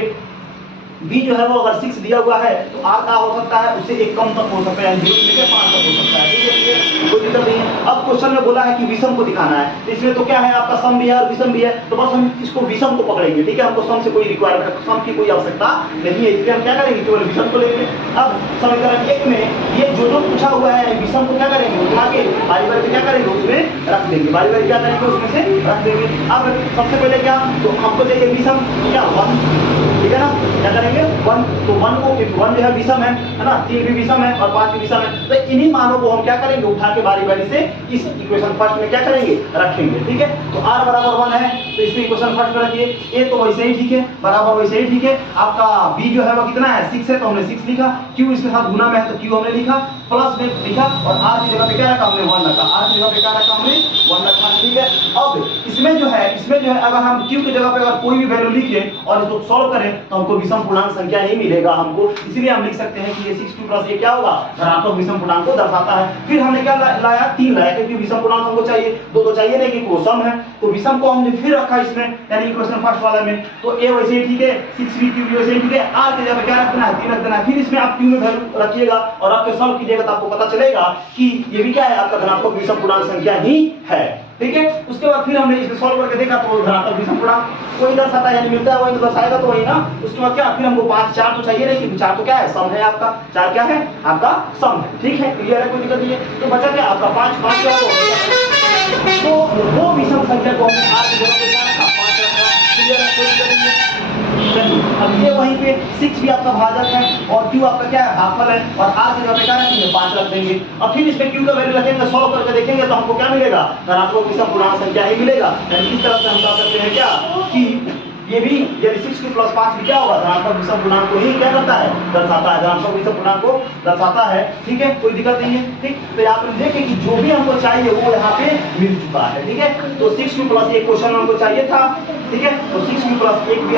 b जो है वो अगर 6 दिया हुआ है तो r का हो सकता है उससे एक कम तक हो सकता है, 0 से लेकर 5 तक हो सकता है, ठीक है, कोई दिक्कत नहीं है। अब क्वेश्चन में बोला है कि विषम को दिखाना है, तो इसमें तो क्या है, आपका सम भी है और विषम भी है, तो बस हम इसको विषम को पकड़ेंगे, ठीक है। हमको सम से कोई रिक्वायरमेंट, सम की कोई आवश्यकता नहीं है, इसलिए हम क्या करेंगे, केवल विषम को लेंगे। अब समीकरण 1 में ये जो पूछा हुआ है विषम को क्या करेंगे, उठा के बारी बारी से क्या करेंगे, उसमें रख देंगे, बारी बारी क्या करेंगे, उसमें से रख देंगे। अब सबसे पहले क्या, तो हमको चाहिए विषम, क्या 1, ठीक है ना, क्या करेंगे 1, तो 1 को 1 जो है विषम है ना, 3 भी विषम है और 5 भी विषम है, तो इन्हीं मानों को हम क्या करेंगे, उठा के बारी बारी से इस इक्वेशन फर्स्ट में क्या करेंगे, रखेंगे, ठीक है। तो r बराबर 1 है तो इसमें इक्वेशन फर्स्ट में रखिए, a तो वैसे ही ठीक है, बराबर वैसे ही ठीक है। आपका b जो है वो कितना है, 6 है, तो हमने 6 लिखा, q इसके साथ गुना में है तो q हमने लिखा, प्लस में लिखा, और r की जगह पे क्या रखा हमने, 1 रखा, r की जगह पे क्या रखा हमने, 1 रखा, ठीक है। अब इसमें जो है अगर हम q की जगह पे अगर कोई भी वैल्यू लिखे और इसको सॉल्व करें तो हमको विषम पूर्णांक संख्या ही मिलेगा हमको, इसलिए हम लिख सकते हैं कि ये 6q प्लस ये क्या होगा, धनात्मक विषम पूर्णांक को दर्शाता है। फिर हमने क्या लाया, 3 लाया, क्योंकि विषम पूर्णांक हमको चाहिए, 2 तो चाहिए नहीं कि वो सम है, तो विषम को हमने फिर रखा इसमें, यानी इक्वेशन फर्स्ट वाला में, तो a वैसे ही ठीक है, 6b q भी वैसे ही ठीक है, r की जगह पे क्या रखना है, 3 रख देना है। फिर इसमें आप q में वैल्यू रखिएगा और आपके सॉल्व कीजिएगा तो आपको पता चलेगा कि ये भी क्या है, आपका धनात्मक विषम पूर्णांक संख्या ही है, ठीक है। उसके बाद फिर हमने इसे सॉल्व करके देखा तो धनात्मक विषम पूर्णांक वही दर्शाता है, यानी मिलता है वही तो दर्शाएगा, तो वही ना। उसके बाद क्या, फिर हमको 5, 4 तो चाहिए नहीं, क्योंकि 4 तो क्या है, सम है आपका, 4 क्या है, आपका सम है, ठीक है, क्लियर है, कोई दिक्कत नहीं है। तो बचा क्या आपका 5, 5 क्या होगा, तो वो विषम संख्या को हमने r की जगह पे क्या रखा, 5 रखा, क्लियर है, कोई दिक्कत नहीं है। अब ये वहीं पे 6 भी आपका भाजक है और q आपका क्या है, भागफल है, और r की जगह पे क्या रखेंगे, 5 रख देंगे। अब फिर इसमें q का वैल्यू रखेंगे, सॉल्व करके देखेंगे तो हमको क्या मिलेगा, धनात्मक विषम पूर्णांक संख्या ही मिलेगा। यानी इस तरह से हम कह सकते हैं क्या कि ये भी यदि 6q प्लस 5 भी क्या होगा, धनात्मक विषम पूर्णांक को ही क्या करता है, दर्शाता है, धनात्मक विषम पूर्णांक को दर्शाता है, ठीक है, कोई दिक्कत नहीं है, ठीक। तो यहाँ पे देखें कि जो भी हमको चाहिए वो यहाँ पे मिल चुका है, ठीक है। तो 6q प्लस 1 क्वेश्चन हमको चाहिए था, ठीक है, तो 6q प्लस 1 भी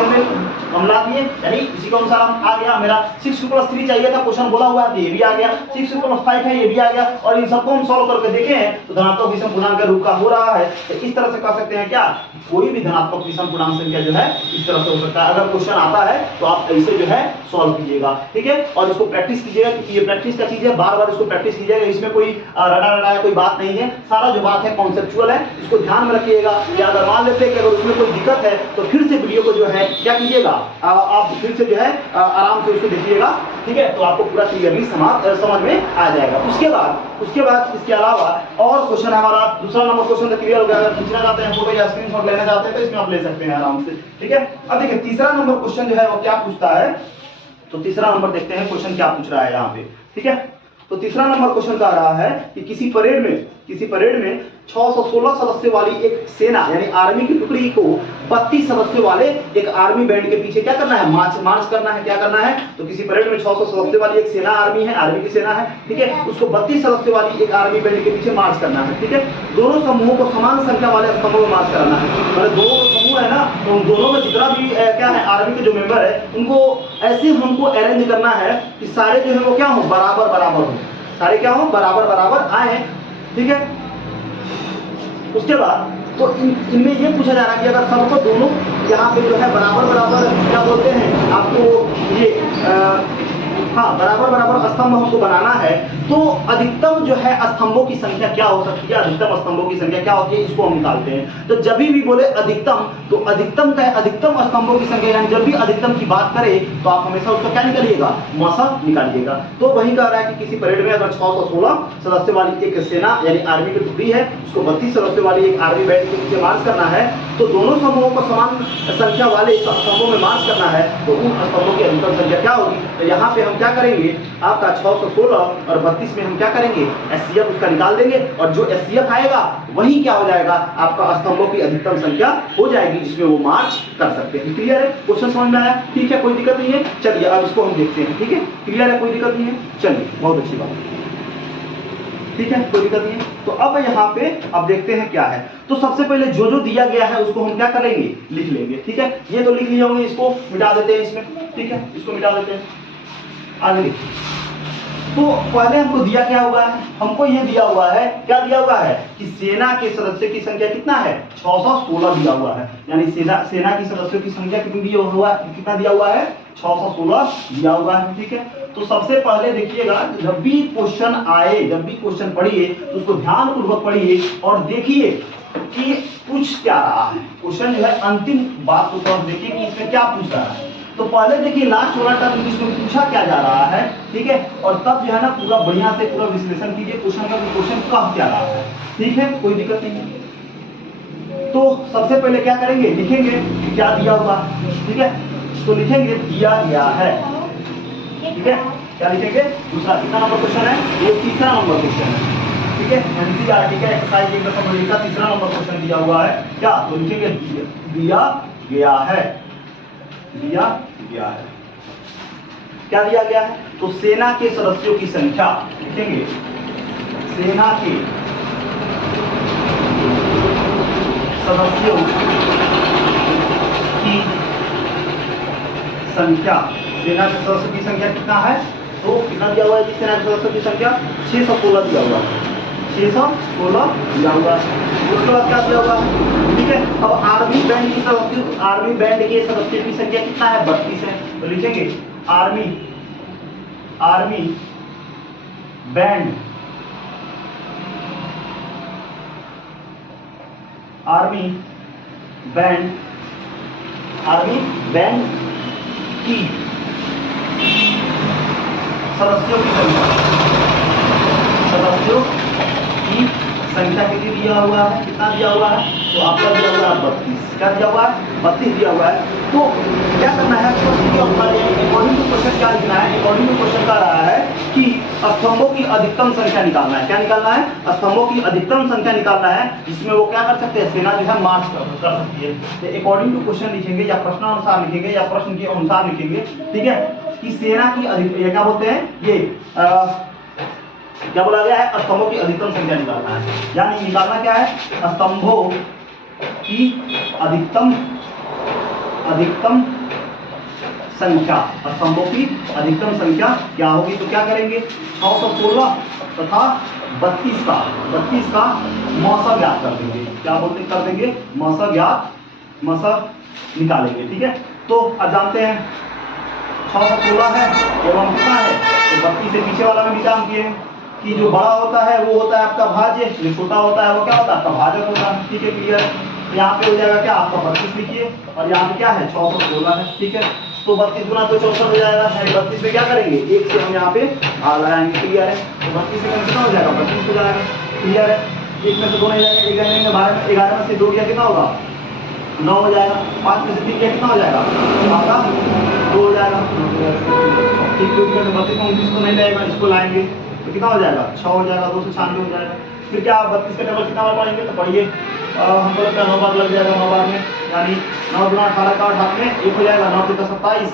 हम ला दिए, यानी इसी के अनुसार हम आ गया। मेरा 6q प्लस 3 चाहिए था, क्वेश्चन बोला हुआ है, ये भी आ गया, 6q प्लस 5 है, ये भी आ गया, और इन सबको हम सॉल्व करके देखें तो धनात्मक विषम पूर्णांक के रूप का हो रहा है। तो इस तरह से कह सकते हैं क्या, कोई भी धनात्मक विषम पूर्णांक संख्या जो है इस तरह से हो सकता है। अगर क्वेश्चन आता है तो आप ऐसे जो है सॉल्व कीजिएगा, ठीक है। और इसको प्रैक्टिस कीजिएगा, क्योंकि ये प्रैक्टिस का चीज है, बार बार इसको प्रैक्टिस कीजिएगा। इसमें कोई रटा रटाया कोई बात नहीं है, सारा जो बात है कॉन्सेप्चुअल है, इसको ध्यान में रखिएगा। या अगर मान लेते हैं कि अगर उसमें कोई दिक्कत है तो फिर से वीडियो को जो है क्या कीजिएगा, आप फिर से जो है आराम से उसको देखिएगा, ठीक है। तो आपको पूरा क्लियरली समझ में आ जाएगा। उसके बाद इसके अलावा और क्वेश्चन हमारा दूसरा नंबर क्वेश्चन तो क्लियर हो गया। अगर खींचना चाहते हैं फोटो या स्क्रीनशॉट लेना चाहते हैं तो इसमें आप ले सकते हैं आराम से, ठीक है। अब देखिए तीसरा नंबर क्वेश्चन जो है वो क्या पूछता है, तो तीसरा नंबर देखते हैं क्वेश्चन क्या पूछ रहा है यहाँ पे, ठीक है। तो तीसरा नंबर क्वेश्चन का रहा है कि किसी परेड में 616 सदस्यों वाली एक सेना यानी आर्मी की टुकड़ी को 32 सदस्यों वाले एक आर्मी बैंड के पीछे क्या करना है, मार्च करना है। क्या करना है, तो किसी परेड में 600 सदस्यों वाली एक सेना आर्मी की सेना है, ठीक है। उसको 32 सदस्यों वाली एक आर्मी बैंड के पीछे मार्च करना है, ठीक है। दोनों समूहों को समान संख्या वाले स्तंभों में मार्च कराना है। मतलब दो समूह है ना, तो दोनों में जितना भी क्या है आर्मी के जो मेंबर है उनको ऐसे हमको अरेंज करना है कि सारे जो है वो क्या हो, बराबर हो, सारे क्या हो, बराबर आए, ठीक है। उसके बाद तो इनमें ये पूछा जा रहा है कि अगर सबको दोनों यहाँ पे जो है बराबर क्या बोलते हैं आपको ये बराबर स्तंभ हमको बनाना है, तो अधिकतम जो है स्तंभों की संख्या क्या हो सकती है, अधिकतम स्तंभों की संख्या क्या होती है, इसको हम निकालते हैं। तो जब भी बोले अधिकतम, तो अधिकतम का अधिकतम स्तंभों की संख्या, यानी जब भी अधिकतम की बात करें तो आप हमेशा उसका क्या निकालिएगा, मौसा निकालिएगा। तो वही कह रहा है कि किसी परेड में अगर 616 सदस्य वाली एक सेना यानी आर्मी की टुकड़ी है, उसको 32 सदस्य वाली एक आर्मी बैंड के पीछे मार्च करना है, तो दोनों समूहों को समान संख्या वाले स्तंभों में मार्च करना है, तो उन स्तंभों की अधिकतम संख्या क्या होगी। तो यहाँ पे हम क्या करेंगे, आपका 616 और 32 में हम क्या करेंगे, एचसीएफ उसका निकाल देंगे, और जो एचसीएफ आएगा वही क्या हो जाएगा, आपका स्तंभों की अधिकतम संख्या हो जाएगी जिसमें वो मार्च कर सकते हैं। क्लियर है, क्वेश्चन समझ में आया, ठीक है, कोई दिक्कत नहीं है। चलिए अब इसको हम देखते हैं, ठीक है, क्लियर है, कोई दिक्कत नहीं है। चलिए बहुत अच्छी बात, ठीक है, कोई दिक्कत नहीं है। तो अब यहाँ पे अब देखते हैं क्या है। तो सबसे पहले जो दिया गया है उसको हम क्या करेंगे, लिख लेंगे, ठीक है। ये तो लिख लिए होंगे, इसको मिटा देते हैं इसमें, ठीक है, इसको मिटा देते हैं आगे। तो पहले हमको दिया क्या हुआ है, हमको ये दिया हुआ है, क्या दिया हुआ है कि सेना के सदस्य की संख्या कितना है, 616 दिया हुआ है। यानी सेना की सदस्यों की संख्या कितनी दिया हुआ, कितना दिया हुआ है, 616 दिया हुआ है, ठीक है। तो सबसे पहले देखिएगा, जब भी क्वेश्चन आए, जब भी क्वेश्चन पढ़िए तो उसको ध्यान पूर्वक पढ़िए और देखिए कि पूछ क्या रहा है। क्वेश्चन जो है अंतिम बात को देखिए कि इसमें क्या पूछ रहा है। तो पहले देखिए लास्ट वाला टर्म इसमें पूछा क्या जा रहा है, ठीक है, और तब जो है ना पूरा बढ़िया से पूरा विश्लेषण कीजिए क्वेश्चन का, क्वेश्चन कह क्या रहा है, ठीक है, कोई दिक्कत नहीं है। तो सबसे पहले क्या करेंगे, लिखेंगे क्या दिया हुआ, ठीक है। तो लिखेंगे दिया गया है, ठीक है, क्या लिखेंगे, दूसरा कितना नंबर क्वेश्चन है, ये तीसरा नंबर क्वेश्चन है, ठीक है। एनसीईआरटी का एक्सरसाइज 1.1 का तीसरा नंबर क्वेश्चन दिया हुआ है, क्या, तो लिखेंगे दिया गया है, दिया गया है। क्या दिया गया है, तो सेना के सदस्यों की संख्या लिखेंगे, सेना के सदस्यों की संख्या, सेना के सदस्यों की संख्या कितना है, तो कितना दिया हुआ है जी, सेना के सदस्यों की संख्या 616 दिया हुआ है, 616 दिया हुआ है। उसके बाद क्या दिया हुआ है, ठीक है। अब आर्मी बैंड के सदस्यों की संख्या कितना है, 32 है। तो लिखेंगे आर्मी बैंड की सदस्यों की संख्या कितनी दिया हुआ है, कितना दिया हुआ है, तो आपका दिया हुआ है 32, क्या दिया हुआ है, 32 दिया हुआ है। तो क्या करना है, अकॉर्डिंग टू क्वेश्चन क्या लिखना है, अकॉर्डिंग टू क्वेश्चन का रहा है कि स्तंभों की अधिकतम संख्या निकालना है। क्या निकालना है, स्तंभों की अधिकतम संख्या निकालना है, जिसमें वो क्या कर सकते हैं, सेना जो है मार्च कर सकती है। तो अकॉर्डिंग टू क्वेश्चन लिखेंगे या प्रश्नानुसार लिखेंगे या प्रश्न के अनुसार लिखेंगे, ठीक है, कि सेना की ये क्या बोलते हैं, ये क्या बोला गया है, स्तंभों की अधिकतम संख्या निकालना है। यानी निकालना क्या है, स्तंभों की अधिकतम संख्या, स्तंभों की अधिकतम संख्या क्या होगी, तो क्या करेंगे, 616 तथा 32 का मौसा ज्ञात कर देंगे। क्या बोलते कर देंगे, मौसा ज्ञात मसा निकालेंगे। ठीक है, तो अब जानते हैं 616 है एवं कितना है, तो 32 से पीछे वाला में भी काम किए कि जो बड़ा होता है वो होता है आपका भाज्य, जो छोटा होता है वो क्या होता है आपका भाजक होता है। ठीक है, क्लियर है। यहाँ पे हो जाएगा क्या आपका 32 लिखिए और यहाँ पे क्या है 616 है। ठीक है, तो 32 गुना तो 64 हो जाएगा। 32 में क्या करेंगे, एक से हम यहाँ पे भाग लगाएंगे। क्लियर है, तो 32 में कितना हो जाएगा 32 हो जाएगा। क्लियर है, एक में से 2 नहीं जाएगा, 11 में से 2 गया कितना होगा 9 हो जाएगा। 5 में से 3 गया कितना हो जाएगा आपका 2 हो जाएगा। ठीक है, 32 में 29 को नहीं जाएगा, इसको लाएंगे तो कितना हो जाएगा 6 हो जाएगा, 296 हो जाएगा। फिर क्या आप 32 का टेबल कितना बार पढ़ेंगे, तो पढ़िए हमको लगता है 9 बार लग जाएगा। 9 बार में यानी 9 गुना 18 का 18 में 1 हो जाएगा, 9 के 27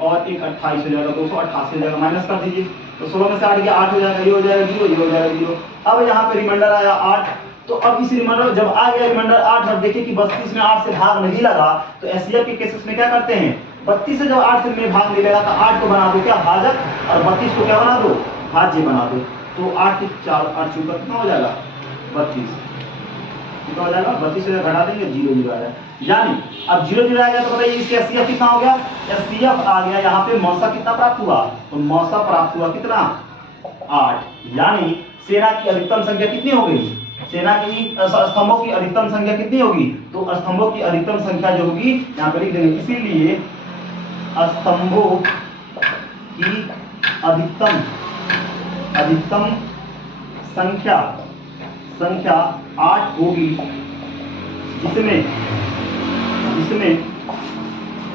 और 1 28 हो जाएगा, 288 हो जाएगा। माइनस कर दीजिए तो 16 में से 8 गया 8 हो जाएगा, ये हो जाएगा 0, ये हो जाएगा 0। अब यहाँ पे रिमाइंडर आया 8, तो अब इस रिमाइंडर जब आ गया रिमाइंडर 8, जब देखिए कि 32 में 8 से भाग नहीं लगा, तो एससीएफ के केसेस में क्या करते हैं 32 से जब 8 से में भाग नहीं लगा तो 8 को बना दो क्या भाजक और 32 को क्या बना दो भाज्य बना दो। तो 8 के 4 8 चौका कितना हो जाएगा 32, कितना हो जाएगा 32 से घटा देंगे 0 0 आएगा। यानी अब 0 0 आएगा तो बताइए इसके एससीएफ कितना हो गया, एससीएफ आ गया यहाँ पे मौसा कितना प्राप्त हुआ, तो मौसा प्राप्त हुआ कितना 8। यानी सेना की अधिकतम संख्या कितनी हो गई, सेना की स्तंभों की अधिकतम संख्या कितनी होगी, तो स्तंभों की अधिकतम संख्या जो होगी यहाँ पे लिख देंगे। इसीलिए स्तंभों की अधिकतम संख्या 8 होगी, जिसमें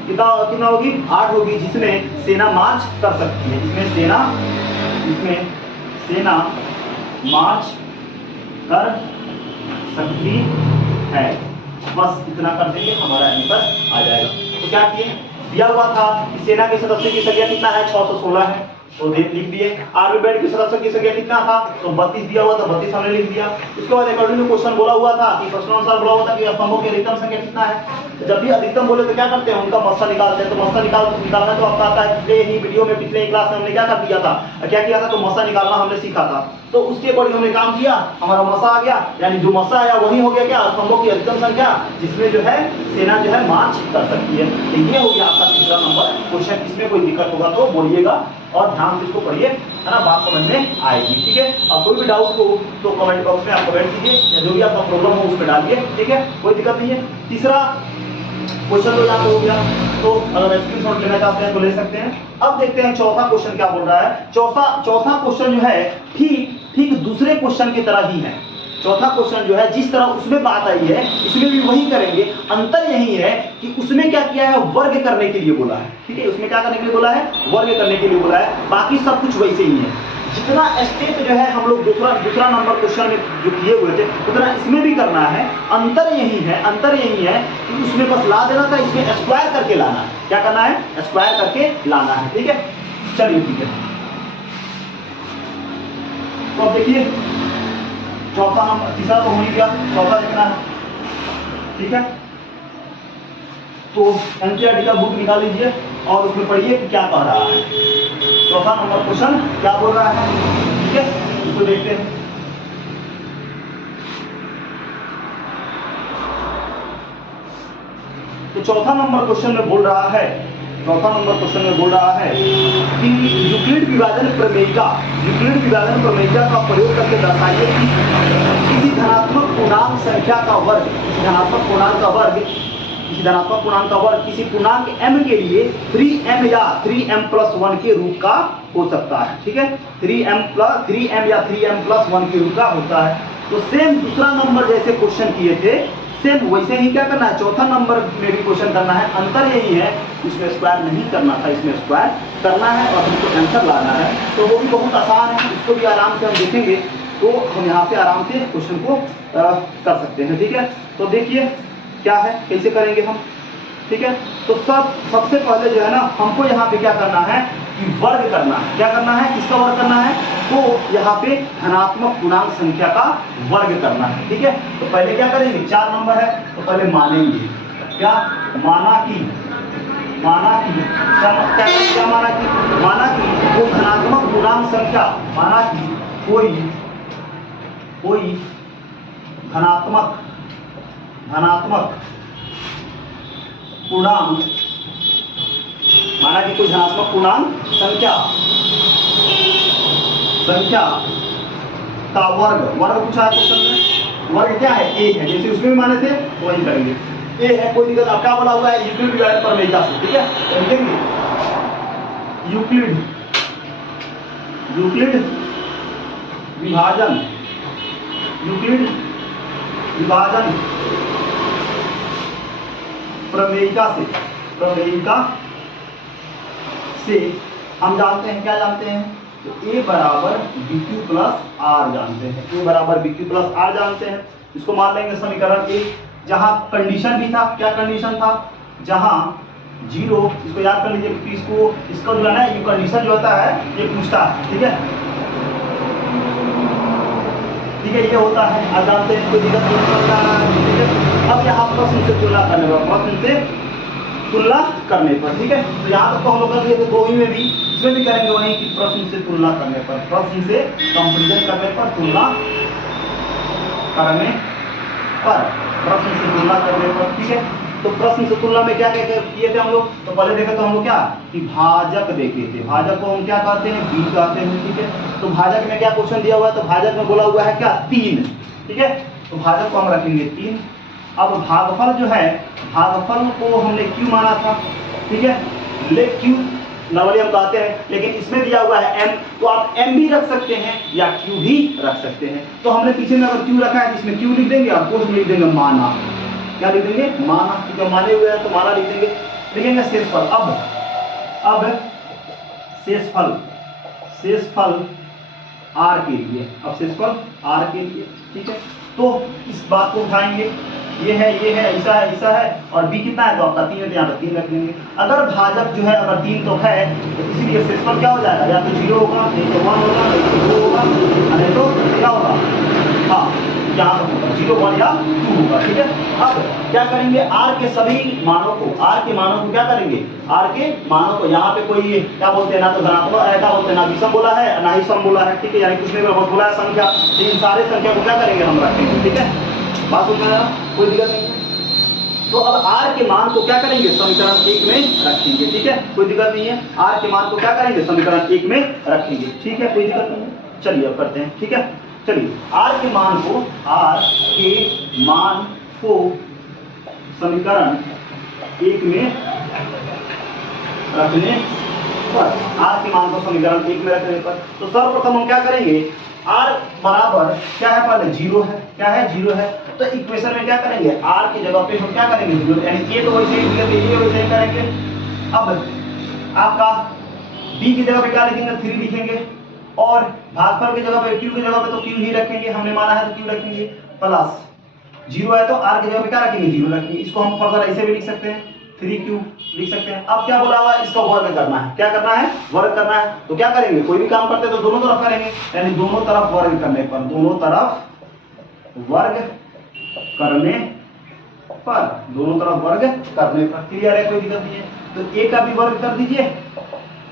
कितना होगी 8 होगी, जिसमें सेना मार्च कर सकती है, जिसमें सेना मार्च कर सकती है। बस इतना कर देंगे हमारा आंसर आ जाएगा। तो क्या किए, दिया हुआ था कि सेना के सदस्य की संख्या कितना है 616 है, तो लिख दिए। आर्मी बैंड के सदस्यों की संख्या कितना था, तो 32 दिया हुआ था, 32 हमने लिख दिया। उसके बाद अकॉर्डिंग टू क्वेश्चन बोला हुआ था कि प्रश्नानुसार बोला हुआ था कि स्तंभों की अधिकतम संख्या कितना है। जब भी अधिकतम बोले तो क्या करते हैं उनका मस्सा निकालते हैं। तो मस्सा निकालना तो आपका आता है, पिछले ही वीडियो में पिछले क्लास में हमने क्या कर दिया था, क्या किया था, तो मस्सा निकालना हमने सीखा था। तो उसके अकॉर्डिंग हमने काम किया, हमारा मस्सा आ गया, यानी जो मस्सा आया वही हो गया क्या स्तंभों की अधिकतम संख्या, जिसमें जो है सेना जो है मार्च कर सकती है। तो ये हो गया आपका तीसरा नंबर क्वेश्चन। इसमें कोई दिक्कत होगा तो बोलिएगा और ध्यान से इसको पढ़िए, है ना, बात समझ में आएगी। ठीक है, अब कोई भी डाउट हो तो कमेंट बॉक्स में आप कमेंट कीजिए, या जो भी आपका प्रॉब्लम हो उस पर डालिए। ठीक है, कोई दिक्कत नहीं है। तीसरा क्वेश्चन तो यहाँ पे हो गया, तो अगर स्क्रीनशॉट लेना चाहते हैं तो ले सकते हैं। अब देखते हैं चौथा क्वेश्चन क्या बोल रहा है। चौथा क्वेश्चन जो है ठीक दूसरे क्वेश्चन की तरह ही है। चौथा क्वेश्चन जो है जिस तरह उसमें बात आई है इसमें भी वही करेंगे। अंतर यही है कि उसमें क्या किया है, वर्ग करने के लिए बोला है। ठीक है, उसमें क्या करने के लिए बोला है, वर्ग करने के लिए बोला है, बाकी सब कुछ वैसे ही है। जितना स्टेप जो है हम लोग दूसरा नंबर क्वेश्चन में जो किए हुए थे उतना इसमें भी करना है। अंतर यही है कि उसमें बस ला देना था, इसमें स्क्वायर करके लाना है। क्या करना है, स्क्वायर करके लाना है। ठीक है, चलिए ठीक है। तो अब देखिए चौथा नंबर, तीसरा तो हो ही गया, चौथा लिखना है। ठीक है, तो एनसीईआरटी का बुक निकाल लीजिए और उसमें पढ़िए कि क्या कह रहा है। चौथा नंबर क्वेश्चन क्या बोल रहा है, ठीक है, इसको देखते हैं। तो चौथा नंबर क्वेश्चन में बोल रहा है कि यूक्लिड विभाजन प्रमेयिका का प्रयोग करके दर्शाइए कि किसी धनात्मक पूर्णांक संख्या का वर्ग, किसी धनात्मक पूर्णांक का वर्ग किसी पूर्णांक m के लिए 3m या 3m+1 के रूप का हो सकता है। ठीक है, 3m या 3m+1 के रूप का होता है। तो सेम दूसरा नंबर जैसे क्वेश्चन किए थे, सेम वैसे ही क्या करना है, चौथा नंबर में भी क्वेश्चन करना है। अंतर यही है, इसमें स्क्वायर नहीं करना था, इसमें स्क्वायर करना है और हमको आंसर लाना है। तो वो भी बहुत आसान है, इसको भी आराम से हम देखेंगे तो हम यहाँ पे आराम से क्वेश्चन को कर सकते हैं। ठीक है, तो देखिए क्या है, कैसे करेंगे हम। ठीक है, तो सबसे पहले जो है ना हमको यहाँ पे क्या करना है कि वर्ग करना है। क्या करना है, किसका वर्ग करना है, तो यहाँ पे धनात्मक पूर्णांक संख्या का वर्ग करना है। ठीक है, तो पहले क्या करेंगे, 4 नंबर है तो पहले मानेंगे क्या, माना कि वो धनात्मक पूर्णांक संख्या, माना कि कोई धनात्मक पूर्णांक, माना कि कोई धनात्मक पूर्णांक संख्या का वर्ग पूछा है क्वेश्चन में। वर्ग क्या है? ए है, जैसे उसमें भी माने थे वही करेंगे। ए है, कोई दिक्कत। अब क्या बोला हुआ है? यूक्लिड विभाजन प्रमेयिका से, ठीक है। तो लिखेंगे यूक्लिड विभाजन प्रमेयिका से हम जानते हैं, क्या जानते हैं? तो a बराबर BQ प्लस आर जानते हैं। a बराबर BQ प्लस आर जानते हैं। इसको मान लेंगे समीकरण 1, जहां कंडीशन भी था। क्या कंडीशन था? जहां 0, इसको याद कर लीजिए क्योंकि इसको जो है ना, ये कंडीशन जो होता है ये पूछता है, ठीक है। ठीक है, ये होता है, आप जानते हैं, कोई दिक्कत नहीं होता, ठीक है। अब यहाँ प्रश्न से तुलना करने पर, ठीक है। तो यहाँ तक तो हम लोग कर लिए थे, दो ही में भी, इसमें भी करेंगे वहीं कि प्रश्न से तुलना करने पर, प्रश्न से कंपैरिजन करने पर, तुलना करने पर, ठीक है। तो प्रश्न से तुलना में क्या किए थे हम लोग? तो पहले देखे तो हम लोग क्या कि भाजक देखे थे। भाजक को हम क्या कहते हैं? b कहते हैं, ठीक है। तो भाजक में क्या क्वेश्चन दिया हुआ है? तो भाजक में बोला हुआ है क्या? 3, ठीक है। तो भाजक को हम रखेंगे 3। अब भागफल जो है, भागफल को हमने q माना था, ठीक है। ले q नॉर्मली हम कहते हैं, लेकिन इसमें दिया हुआ है m, तो आप m भी रख सकते हैं या q भी रख सकते हैं। तो हमने पीछे में अगर q रखा है तो इसमें q लिख देंगे और पोस्ट में लिख देंगे माना। क्या लिख देंगे? माना, क्योंकि माने हुए हैं तो माना लिख देंगे। लिखेंगे शेषफल। अब शेषफल r के लिए, अब शेषफल r के लिए, ठीक है। तो इस बात को उठाएंगे, ये है, ऐसा है, और b कितना है? तो आपका 3 है, तो यहाँ पे 3 रख लेंगे। अगर भाजक जो है अगर 3 तो है, तो इसीलिए शेषफल क्या हो जाएगा? या तो 0 होगा, नहीं तो 1 होगा, नहीं तो 2 होगा, नहीं तो क्या होगा? हाँ, यहाँ पर होगा 0, 1 या 2 होगा, ठीक है। अब क्या करेंगे? r के सभी मानों को, क्या करेंगे? r के मानों को, यहाँ पे कोई क्या बोलते हैं, ना तो धनात्मक है, क्या बोलते हैं, ना विषम बोला है ना ही सम बोला है, ठीक है। यानी कुछ नहीं बोला है संख्या, इन सारे संख्या को क्या करेंगे? हम रखेंगे, ठीक है। बात समझ में आ रहा? कोई दिक्कत नहीं है। तो अब r के मान को क्या करेंगे? समीकरण 1 में रखेंगे, ठीक है। कोई दिक्कत नहीं है। r के मान को क्या करेंगे? समीकरण 1 में रखेंगे, ठीक है। कोई दिक्कत नहीं है। चलिए अब करते हैं, ठीक है। चलिए r के मान को समीकरण 1 में रखने पर, r के मान को समीकरण 1 में रखने पर, तो सर्वप्रथम हम क्या करेंगे? r बराबर क्या है? पहले 0 है, क्या है? 0 है। तो इक्वेशन में क्या करेंगे? r की जगह पे हम क्या करेंगे? 0, यानी ये तो वैसे ही लिखेंगे, ये वैसे ही करेंगे। अब आपका b की जगह पे क्या लिखेंगे? 3 लिखेंगे, और भागफल की जगह पे q की जगह पे तो q ही रखेंगे, हमने माना है तो q रखेंगे, प्लस 0 है तो r की जगह पे क्या रखेंगे? 0 रखेंगे। इसको हम फर्दर ऐसे भी लिख सकते हैं, 3q लिख सकते हैं। अब क्या बोला हुआ है? इसका वर्ग करना है। क्या करना है? वर्ग करना है। तो क्या करेंगे? कोई भी काम करते हैं तो दोनों तरफ करेंगे, यानी दोनों तरफ वर्ग करने पर, दोनों तरफ वर्ग करने पर क्लियर है? कोई दिक्कत नहीं है। तो a का भी वर्ग कर दीजिए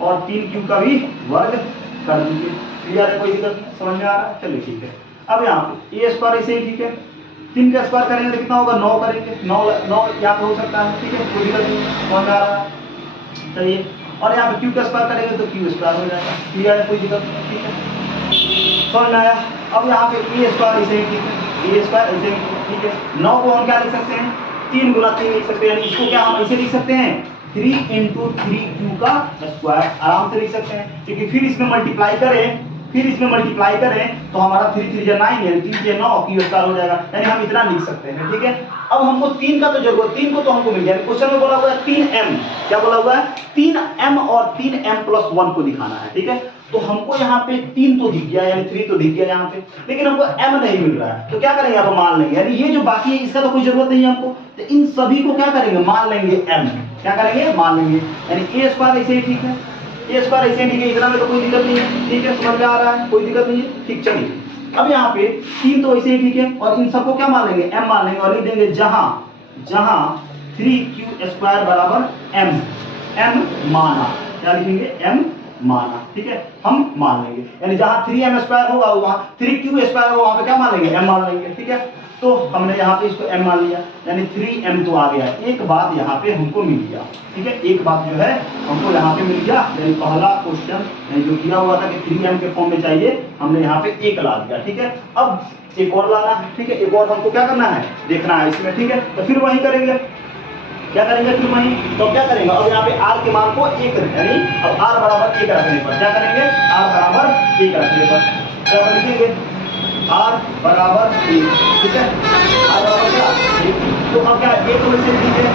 और 3q का भी वर्ग कर दीजिए, क्लियर है? कोई दिक्कत नहीं, समझ में आ रहा है? चलिए ठीक है। अब यहाँ पे a स्क्वायर ऐसे ही, ठीक है। 3 का स्क्वायर करेंगे तो कितना होगा? 9 करेंगे, 9 यहाँ पे हो सकता है, ठीक है। कोई दिक्कत नहीं, समझ में आ रहा है? चलिए, और यहाँ पे q का स्क्वायर करेंगे तो q स्क्वायर हो जाएगा, क्लियर है? कोई दिक्कत नहीं, ठीक है। समझ में आया? अब यहाँ पे a स्क्वायर ऐसे ही, ठीक है। a स्क्वायर ऐसे ही, ठीक है। 9 को हम क्या लिख सकते हैं? 3 गुना 3 लिख सकते हैं, यानी इसको क्या हम ऐसे लिख सकते हैं? 3 × 3q का स्क्वायर, आराम से लिख सकते हैं। क्योंकि फिर इसमें मल्टीप्लाई करें तो हमारा 3 3 9 है, 3 से 9 q स्क्वायर हो जाएगा, यानी हम इतना लिख सकते हैं, ठीक है। अब हमको 3 का तो जरूरत, 3 को तो हमको मिल गया। क्वेश्चन में बोला हुआ है 3m, क्या बोला हुआ है? 3m और 3m+1 को दिखाना है, ठीक है। तो हमको यहाँ पे 3 तो दिख गया, यानी 3 तो दिख गया यहाँ पे, लेकिन हमको m नहीं मिल रहा है। तो क्या करेंगे? आप मान लेंगे, यानी ये जो बाकी है इसका तो कोई जरूरत नहीं है हमको, तो इन सभी को क्या करेंगे? मान लेंगे m। क्या करेंगे? मान लेंगे, यानी a स्क्वायर ऐसे ही, ठीक है। a स्क्वायर ऐसे ही, ठीक है। इतना में तो कोई दिक्कत नहीं है, ठीक है। समझ में आ रहा है? कोई दिक्कत नहीं है, ठीक। चलिए अब यहाँ पे 3 तो ऐसे ही, ठीक है, और इन सबको क्या मान लेंगे? m मान लेंगे, और लिख देंगे जहां 3q स्क्वायर बराबर m माना। क्या लिखेंगे? m माना, ठीक है। हम मान लेंगे, यानी जहां 3m स्क्वायर होगा वहां 3q स्क्वायर होगा, वहां पे क्या मान लेंगे? m मान लेंगे, ठीक है। तो हमने यहाँ पे इसको m मान लिया, यानी 3m तो आ गया। एक बात यहाँ पे हमको मिल गया, ठीक है, एक बात जो है हमको यहाँ पे मिल गया, यानी पहला क्वेश्चन जो दिया हुआ था कि 3m के फॉर्म में चाहिए, हमने यहाँ पे एक ला दिया, ठीक है। अब एक और लाना है, ठीक है, एक और हमको क्या करना है, देखना है इसमें, ठीक है। तो फिर वही करेंगे, क्या करेंगे, फिर वही, तो क्या करेंगे, अब यहाँ पे r के मान को 1 यानी अब r बराबर 1 रखने पर क्या करेंगे, r बराबर 1 रखने पर क्या लिखेंगे, r बराबर 1, ठीक है, r बराबर क्या 1। तो अब क्या 1 को इसे लीजिए,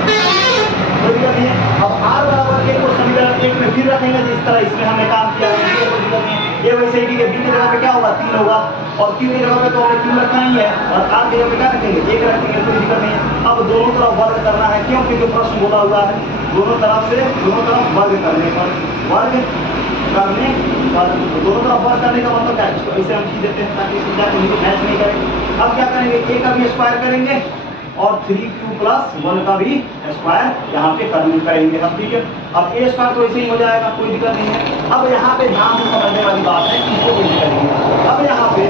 कोई दिक्कत नहीं है। अब r बराबर 1 को समीकरण 1 में फिर रखेंगे, जिस तरह इसमें हमने काम किया है, कोई दिक्कत नहीं है। ये वैसे ही b की जगह पे क्या होगा, 3 होगा, और q की जगह पे तो हमें 3 रखना ही है, और r की जगह पे क्या रखेंगे, 1 रखेंगे, कोई दिक्कत नहीं है। अब दोनों तरफ वर्ग करना है, क्यों, क्योंकि प्रश्न बोला हुआ है दोनों तरफ वर्ग करने पर, वर्ग करने पर, दोनों तरफ वर्ग करने का मतलब क्या है, इसको ऐसे हम खींच देते हैं ताकि इसको क्या करेंगे, मैच नहीं करेंगे। अब क्या करेंगे, a का भी स्क्वायर करेंगे और 3q प्लस 1 का भी स्क्वायर यहाँ पे करेंगे हम, ठीक है। अब a स्क्वायर तो ऐसे ही हो जाएगा, कोई दिक्कत नहीं है। अब यहाँ पे ध्यान से समझने वाली बात है, इसको कैसे करेंगे। अब यहाँ पे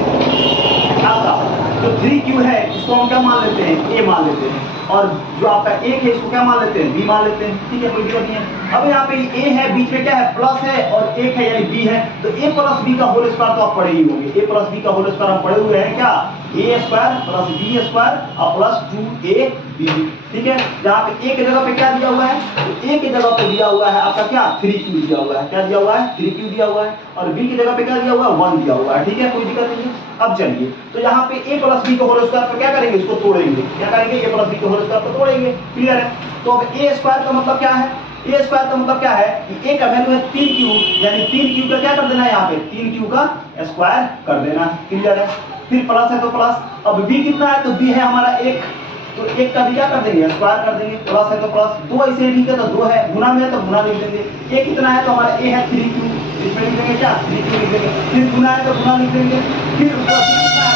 आपका जो 3q है इसको हम क्या मान लेते हैं, a मान लेते हैं, और जो आपका 1 है इसको क्या मान लेते हैं, b मान लेते हैं, ठीक है, कोई दिक्कत नहीं है। अब यहाँ पे a है, बीच में क्या है, प्लस है, और 1 है यानी b है, तो a प्लस b का होल स्क्वायर तो आप पढ़े ही होंगे, a प्लस b का होल स्क्वायर हम पढ़े हुए हैं, क्या, a square plus b square और प्लस 2ab, ठीक है। जहाँ पे a की जगह पे क्या दिया हुआ है, तो a की जगह पे दिया हुआ है आपका क्या, 3q दिया हुआ है, क्या दिया हुआ है, 3q दिया हुआ है, और b की जगह पे क्या दिया हुआ है, 1 दिया हुआ है, ठीक है, कोई दिक्कत नहीं है। अब चलिए, तो यहाँ पे a प्लस b का होल स्क्वायर पर क्या करेंगे, इसको तोड़ेंगे, क्या करेंगे, a प्लस b के होल स्क्वायर पर तोड़ेंगे, क्लियर है। तो अब a स्क्वायर का मतलब क्या है, a स्क्वायर का मतलब क्या है कि a का वैल्यू है 3q, यानी 3q का क्या कर देना है, यहाँ पे 3q का स्क्वायर कर देना, क्लियर है। फिर प्लस है तो प्लस, अब b कितना है, तो b है हमारा 1, तो 1 का भी क्या कर देंगे, स्क्वायर कर देंगे, प्लस है तो प्लस, 2 ऐसे ही ठीक है, तो 2 है, गुना में है तो गुना लिख देंगे, a कितना है, तो हमारा a है 3q, इसमें लिख देंगे क्या, 3q लिख देंगे, फिर गुना है तो गुना लिख देंगे, फिर उसका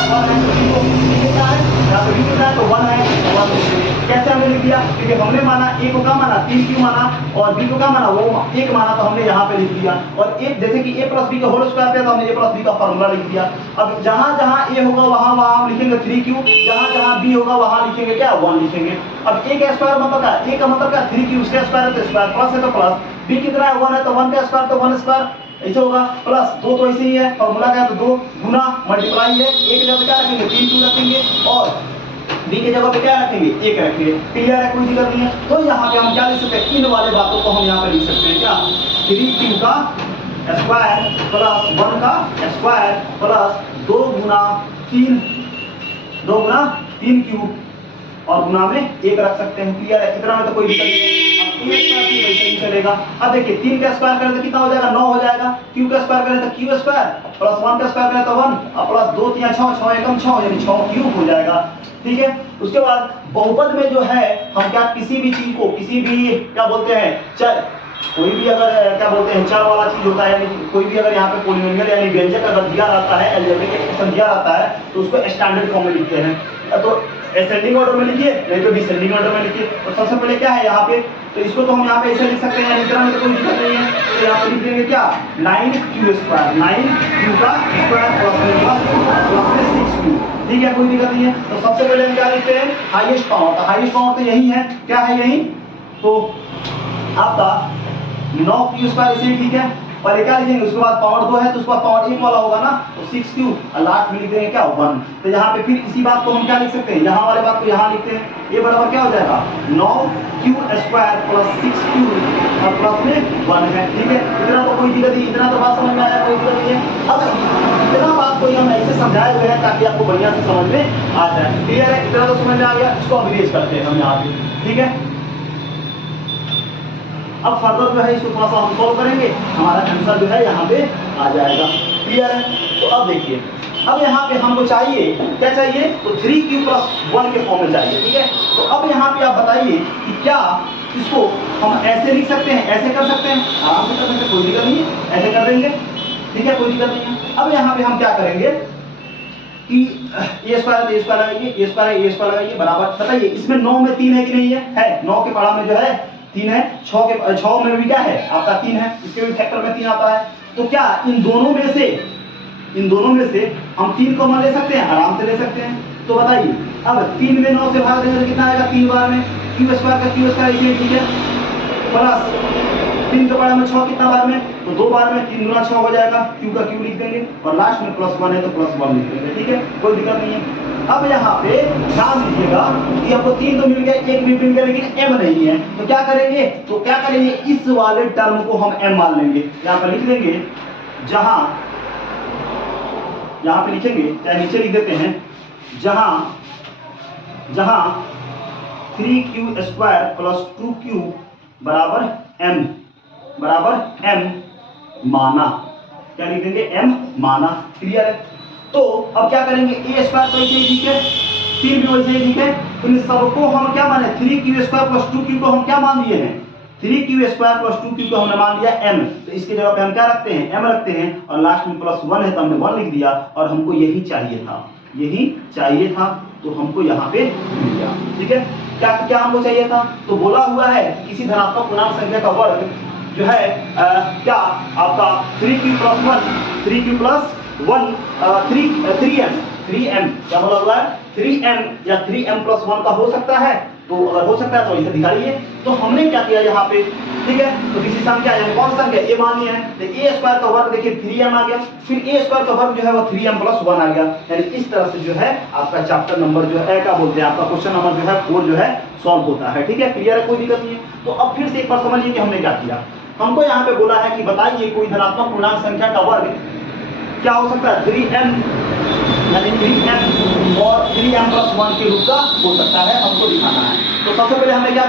कितना है, यहाँ पे b कितना है, तो 1 है, 1 लिख देंगे। कैसे हमने लिख दिया, क्योंकि हमने माना a को क्या माना, 3q माना, और b को क्या माना, वो 1 माना, तो हमने यहाँ पे लिख दिया। और एक जैसे कि a प्लस b का होल स्क्वायर पे, तो हमने a प्लस b का फॉर्मूला लिख दिया। अब जहां जहां a होगा वहां हम लिखेंगे 3q, जहां जहां b होगा वहां लिखेंगे क्या, 1 लिखेंगे। अब a का स्क्वायर मतलब क्या, a का मतलब क्या, 3q, उसका स्क्वायर है तो स्क्वायर, प्लस है तो प्लस, b कितना है, 1 है, तो 1 का स्क्वायर तो 1 स्क्वायर ऐसे होगा, प्लस 2 तो ऐसे ही है, फॉर्मूला क्या है, तो 2 गुना मल्टीप्लाई है, a की जगह क्या रखेंगे, 3q रखेंगे, और b की जगह पे क्या रखेंगे, 1 रखेंगे, क्लियर है, कोई दिक्कत नहीं है। तो यहाँ पे हम क्या लिख सकते हैं, इन वाले बातों को हम यहाँ पे लिख सकते हैं, क्या, 3q का स्क्वायर प्लस 1 का स्क्वायर प्लस 2 गुना 3q और गुना में 1 रख सकते हैं, क्लियर है, इतना में तो कोई दिक्कत नहीं। अब a स्क्वायर भी वैसे ही चलेगा। अब देखिए 3 का स्क्वायर करें तो कितना हो जाएगा, 9 हो जाएगा, q का स्क्वायर करें तो q स्क्वायर प्लस 1 का स्क्वायर करें तो 1 और प्लस 2 3 6 6 एकम 6 यानी 6 हो जाएगा, ठीक है। उसके बाद बहुपद में जो है हम क्या, किसी भी चीज को, किसी भी क्या बोलते हैं, चर, कोई भी अगर क्या बोलते हैं चर वाला चीज होता है, यानी कोई भी अगर यहाँ पे पॉलिनोमियल यानी व्यंजक अगर दिया रहता है, अलजेब्रिक एक्सप्रेशन दिया रहता है, तो उसको स्टैंडर्ड फॉर्म में लिखते हैं, तो असेंडिंग ऑर्डर में लिखिए, नहीं तो डिसेंडिंग ऑर्डर में लिखिए। और सबसे पहले क्या है यहाँ पे, तो इसको तो हम यहाँ पे ऐसे लिख सकते हैं, इतना में तो कोई दिक्कत नहीं है, तो यहाँ पे लिख देंगे क्या, 9q स्क्वायर, 9q का स्क्वायर प्लस 6q, ठीक है, कोई दिक्कत नहीं है। तो सबसे पहले हम क्या लिखते हैं, हाईएस्ट पावर, तो हाईएस्ट पावर तो यही है, क्या है यही, तो आपका 9q स्क्वायर इसे ठीक है, पहले क्या लिखेंगे, उसके बाद पावर 2 है तो उसके बाद पावर 1 वाला होगा ना, तो 6q और लास्ट में लिख देंगे क्या, 1। तो यहाँ पे फिर इसी बात को हम क्या लिख सकते हैं, यहाँ वाले बात को यहाँ लिखते हैं, ये बराबर क्या हो जाएगा, 9q स्क्वायर प्लस 6q और प्लस में 1 है, ठीक है। इतना तो कोई दिक्कत नहीं, इतना तो बात समझ में आया, कोई दिक्कत नहीं है। अब इतना बात को हम ऐसे समझाए हुए हैं ताकि आपको बढ़िया से समझ में आ जाए, क्लियर है, इतना तो समझ में आ गया। इसको अभ्यास करते हैं हम यहाँ पे, ठीक है। अब फर्दर जो है इसको थोड़ा सा हम सॉल्व करेंगे, हमारा आंसर जो है यहाँ पे आ जाएगा, क्लियर है। तो अब देखिए, अब यहाँ पे हमको चाहिए क्या चाहिए, तो 3q प्लस 1 के फॉर्म में चाहिए, ठीक है। तो अब यहाँ पे आप बताइए कि क्या इसको हम ऐसे लिख सकते हैं, ऐसे कर सकते हैं, आराम से कर सकते हैं, कोई दिक्कत नहीं है, ऐसे कर देंगे, ठीक है, कोई दिक्कत नहीं है। अब यहाँ पे हम क्या करेंगे कि ए स्क्वायर ए स्क्वायर लगाइए, ए स्क्वायर ए स्क्वायर लगाइए, बराबर बताइए इसमें 9 में 3 है कि नहीं है, 9 के पढ़ा में जो है 3 है, 6 में भी क्या है आपका 3 है, इसके भी फैक्टर में 3 आता है। तो क्या इन दोनों में से हम 3 कॉमन ले सकते हैं, आराम से ले सकते हैं। तो बताइए अब 3 में 9 से भाग देंगे तो कितना आएगा 3 बार में क्यू स्क्वायर का क्यू स्क्वायर इसे ठीक है प्लस 3 के बार में 6 कितना बार में तो 2 बार में 3 गुना 6 हो जाएगा क्यू का क्यू लिख देंगे और लास्ट में +1 है तो +1 लिख देंगे ठीक है कोई दिक्कत नहीं है। अब यहाँ पे ध्यान दीजिएगा कि आपको 3 तो मिल गया 1 भी मिल गया लेकिन m नहीं है तो क्या करेंगे इस वाले टर्म को हम m मान लेंगे यहाँ पे लिख देंगे जहां यहाँ पे लिखेंगे चाहे नीचे लिख देते हैं जहां 3q² + 2q बराबर m माना क्या लिख देंगे m माना क्लियर है। तो अब क्या करेंगे a² तो ऐसे ही ठीक है 3 भी वैसे ही ठीक है तो इन सबको हम क्या माने 3q² + 2q को हम क्या मान दिए हैं 3q² + 2q को हमने मान दिया m तो इसके जगह पे हम क्या रखते हैं m रखते हैं और लास्ट में +1 है तो हमने 1 लिख दिया और हमको यही चाहिए था तो हमको यहाँ पे मिल गया ठीक है। क्या हमको चाहिए था तो बोला हुआ है कि किसी धनात्मक पूर्णांक संख्या का वर्ग जो है क्या आपका 3q + 1 3m क्या बोला हुआ है 3m या 3m + 1 का हो सकता है तो अगर हो सकता है तो इसे दिखाइए। तो हमने क्या किया यहाँ पे ठीक है तो किसी संख्या यानी कौन संख्या a मानी है तो a² का वर्ग देखिए 3m आ गया फिर a² का वर्ग जो है वो 3m + 1 आ गया यानी इस तरह से जो है आपका चैप्टर नंबर जो है क्या बोलते हैं आपका क्वेश्चन नंबर जो है 4 जो है सॉल्व होता है ठीक है क्लियर है कोई दिक्कत नहीं है। तो अब फिर से एक बार समझिए कि हमने क्या किया हमको यहाँ पे बोला है कि बताइए कोई धनात्मक पूर्णांक संख्या का वर्ग क्या हो सकता है 3m यानी 3m और 3m + 1 के रूप का हो सकता है हमको दिखाना है। तो सबसे पहले हमने क्या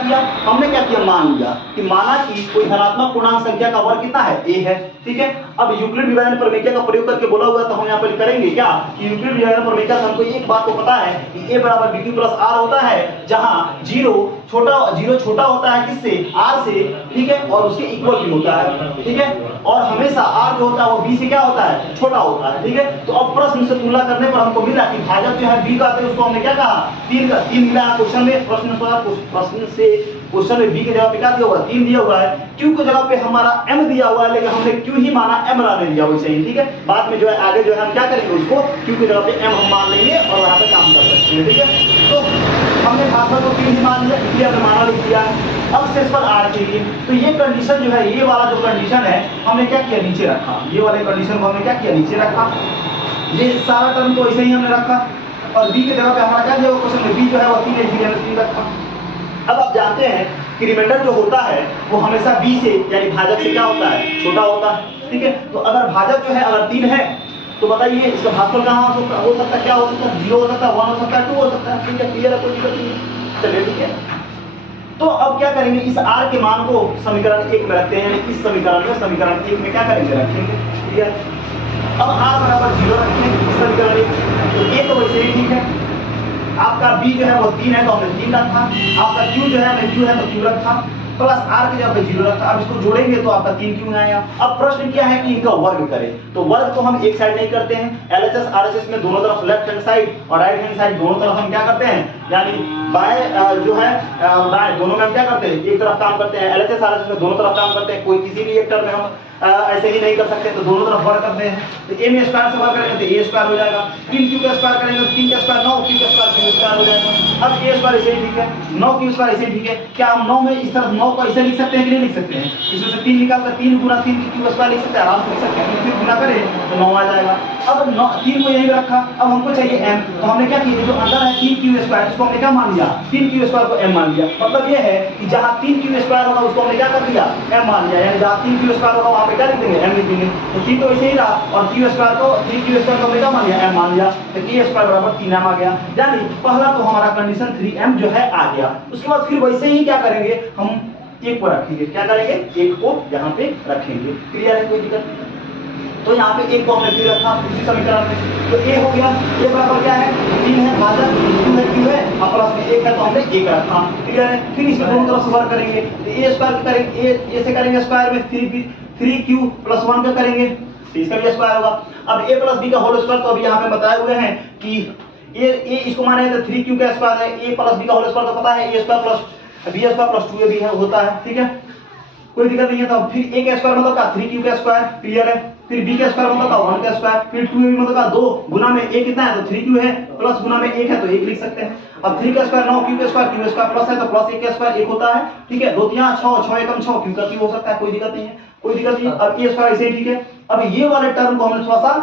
किया मान लिया कि माना कि कोई धनात्मक पूर्णांक संख्या का वर्ग कितना है a है ठीक है। अब यूक्लिड विभाजन प्रमेय का प्रयोग करके बोला हुआ तो हम यहाँ पर करेंगे क्या कि यूक्लिड विभाजन प्रमेय से हमको एक बात को पता है कि a = bq + r होता है जहां 0 छोटा होता है किससे r से ठीक है और उसके इक्वल भी होता है ठीक है और हमेशा r जो होता है वो b से क्या होता है छोटा होता है ठीक है। तो अब प्रश्न से तुलना करने पर हमको मिला कि भाजक जो है b का उसको हमने क्या कहा 3 मिला क्वेश्चन में क्वेश्चन में b के जगह पे क्या दिया हुआ 3 दिया हुआ है q के जगह पे हमारा m दिया हुआ है लेकिन हमने q ही माना m रहने दिया वैसे ही ठीक है। बाद में जो है आगे जो है हम क्या करेंगे उसको q के जगह पे m हम मान लेंगे और वहां पे काम कर सकते हैं ठीक है। तो हमने भाजक को 3 ही मान लिया इसलिए हमने माना लिख दिया। अब शेष पर r के लिए तो ये कंडीशन जो है ये वाला जो कंडीशन है हमने क्या किया नीचे रखा ये वाले कंडीशन को हमने क्या किया नीचे रखा ये सारा टर्म तो ऐसे ही हमने रखा और b के जगह पे हमारा क्या दिया क्वेश्चन में b जो है वो 3 इसलिए हमने 3 रखा। अब आप जानते हैं कि रिमाइंडर जो होता है वो हमेशा b से यानी भाजक से क्या होता है छोटा होता है ठीक है। तो अगर भाजक जो है अगर 3 है तो बताइए इसका भागफल कहाँ हो सकता है क्या हो सकता है 0 हो सकता है 1 हो सकता है 2 हो सकता है ठीक है क्लियर है कोई दिक्कत नहीं चलिए ठीक है। तो अब क्या करेंगे इस r के मान को समीकरण 1 में रखते हैं यानी इस समीकरण 1 में क्या करेंगे रखेंगे क्लियर। अब r = 0 रखेंगे इस समीकरण 1 तो a तो वैसे ही ठीक है आपका b जो है वो 3 है तो हमने 3 रखा आपका q जो है हमने q है तो q रखा प्लस r के जगह पे 0 रखा। अब इसको जोड़ेंगे तो आपका 3 क्यों आएगा। अब प्रश्न क्या है कि इनका वर्ग करें तो वर्ग को हम एक साइड नहीं करते हैं LHS RHS में दोनों तरफ लेफ्ट हैंड साइड और राइट हैंड साइड दोनों तरफ हम क्या करते हैं यानी बाएं जो है दाएं दोनों में हम क्या करते हैं एक तरफ काम करते हैं LHS RHS में दोनों तरफ काम करते हैं कोई किसी भी एक टर्म में हम ऐसे ही नहीं कर सकते तो दोनों तरफ वर्ग करते हैं तो a में स्क्वायर से वर्ग करेंगे तो a² हो जाएगा 3q का स्क्वायर करेंगे तो 3 का स्क्वायर 9q का स्क्वायर हो जाएगा। अब a² ऐसे ही ठीक है 9q² ऐसे ही ठीक है क्या हम 9 में इस तरफ 9 को ऐसे लिख सकते हैं कि नहीं लिख सकते हैं इसमें से 3 निकाल कर 3 × 3 q का लिख सकते हैं आराम से लिख सकते हैं फिर गुना करें तो 9 आ जाएगा। अब 3 को यही रखा अब हमको चाहिए m तो हमने क्या किया जो अंदर है 3q² इसको हमने क्या मान लिया 3q² को m मान लिया। मतलब ये है कि जहां 3q² होगा उसको हमने क्या कर दिया m मान लिया यानी जहां 3q² होगा वहां पे क्या लिख देंगे m लिख देंगे। तो 3 तो ऐसे ही रहा और q² को 3q² को हमने क्या मान लिया m मान लिया तो k² = 3m आ गया यानी पहला तो हमारा कंडीशन 3m जो है आ गया। उसके बाद फिर वैसे ही क्या करेंगे हम एक को रखेंगे क्या करेंगे एक को यहाँ पे रखेंगे क्लियर है कोई दिक्कत नहीं। तो यहाँ पे एक को हमने फिर रखा उसी समीकरण में तो a हो गया a बराबर क्या है 3 है भाजक q है और प्लस में 1 है तो हमने 1 रखा क्लियर है। फिर इसको दोनों तरफ से वर्ग करेंगे तो a² करेंगे a से करेंगे स्क्वायर में 3q + 1 का करेंगे तो इसका भी स्क्वायर होगा। अब a + b का होल स्क्वायर तो अभी यहाँ पे बताए हुए हैं कि a इसको माने तो 3q का स्क्वायर है a + b का होल स्क्वायर तो पता है a² + b² + 2ab है होता है ठीक है। कोई दिक्कत नहीं है। तो फिर a का स्क्वायर मतलब का 3q का स्क्वायर, क्लियर है। फिर b का स्क्वायर मतलब का 1 का स्क्वायर, फिर 2a मतलब का 2 गुना में a कितना है तो 3q है, प्लस गुना में 1 है तो 1 लिख सकते हैं। अब 3 का स्क्वायर 9, q का स्क्वायर, q का स्क्वायर प्लस है तो प्लस 1 का स्क्वायर 1 होता है, ठीक है। 2 3 6, 6 एकम 6, q का q हो सकता है, कोई दिक्कत नहीं है, कोई दिक्कत नहीं। अब a स्क्वायर ऐसे ही ठीक है। अब ये वाले टर्म को हमने थोड़ा सा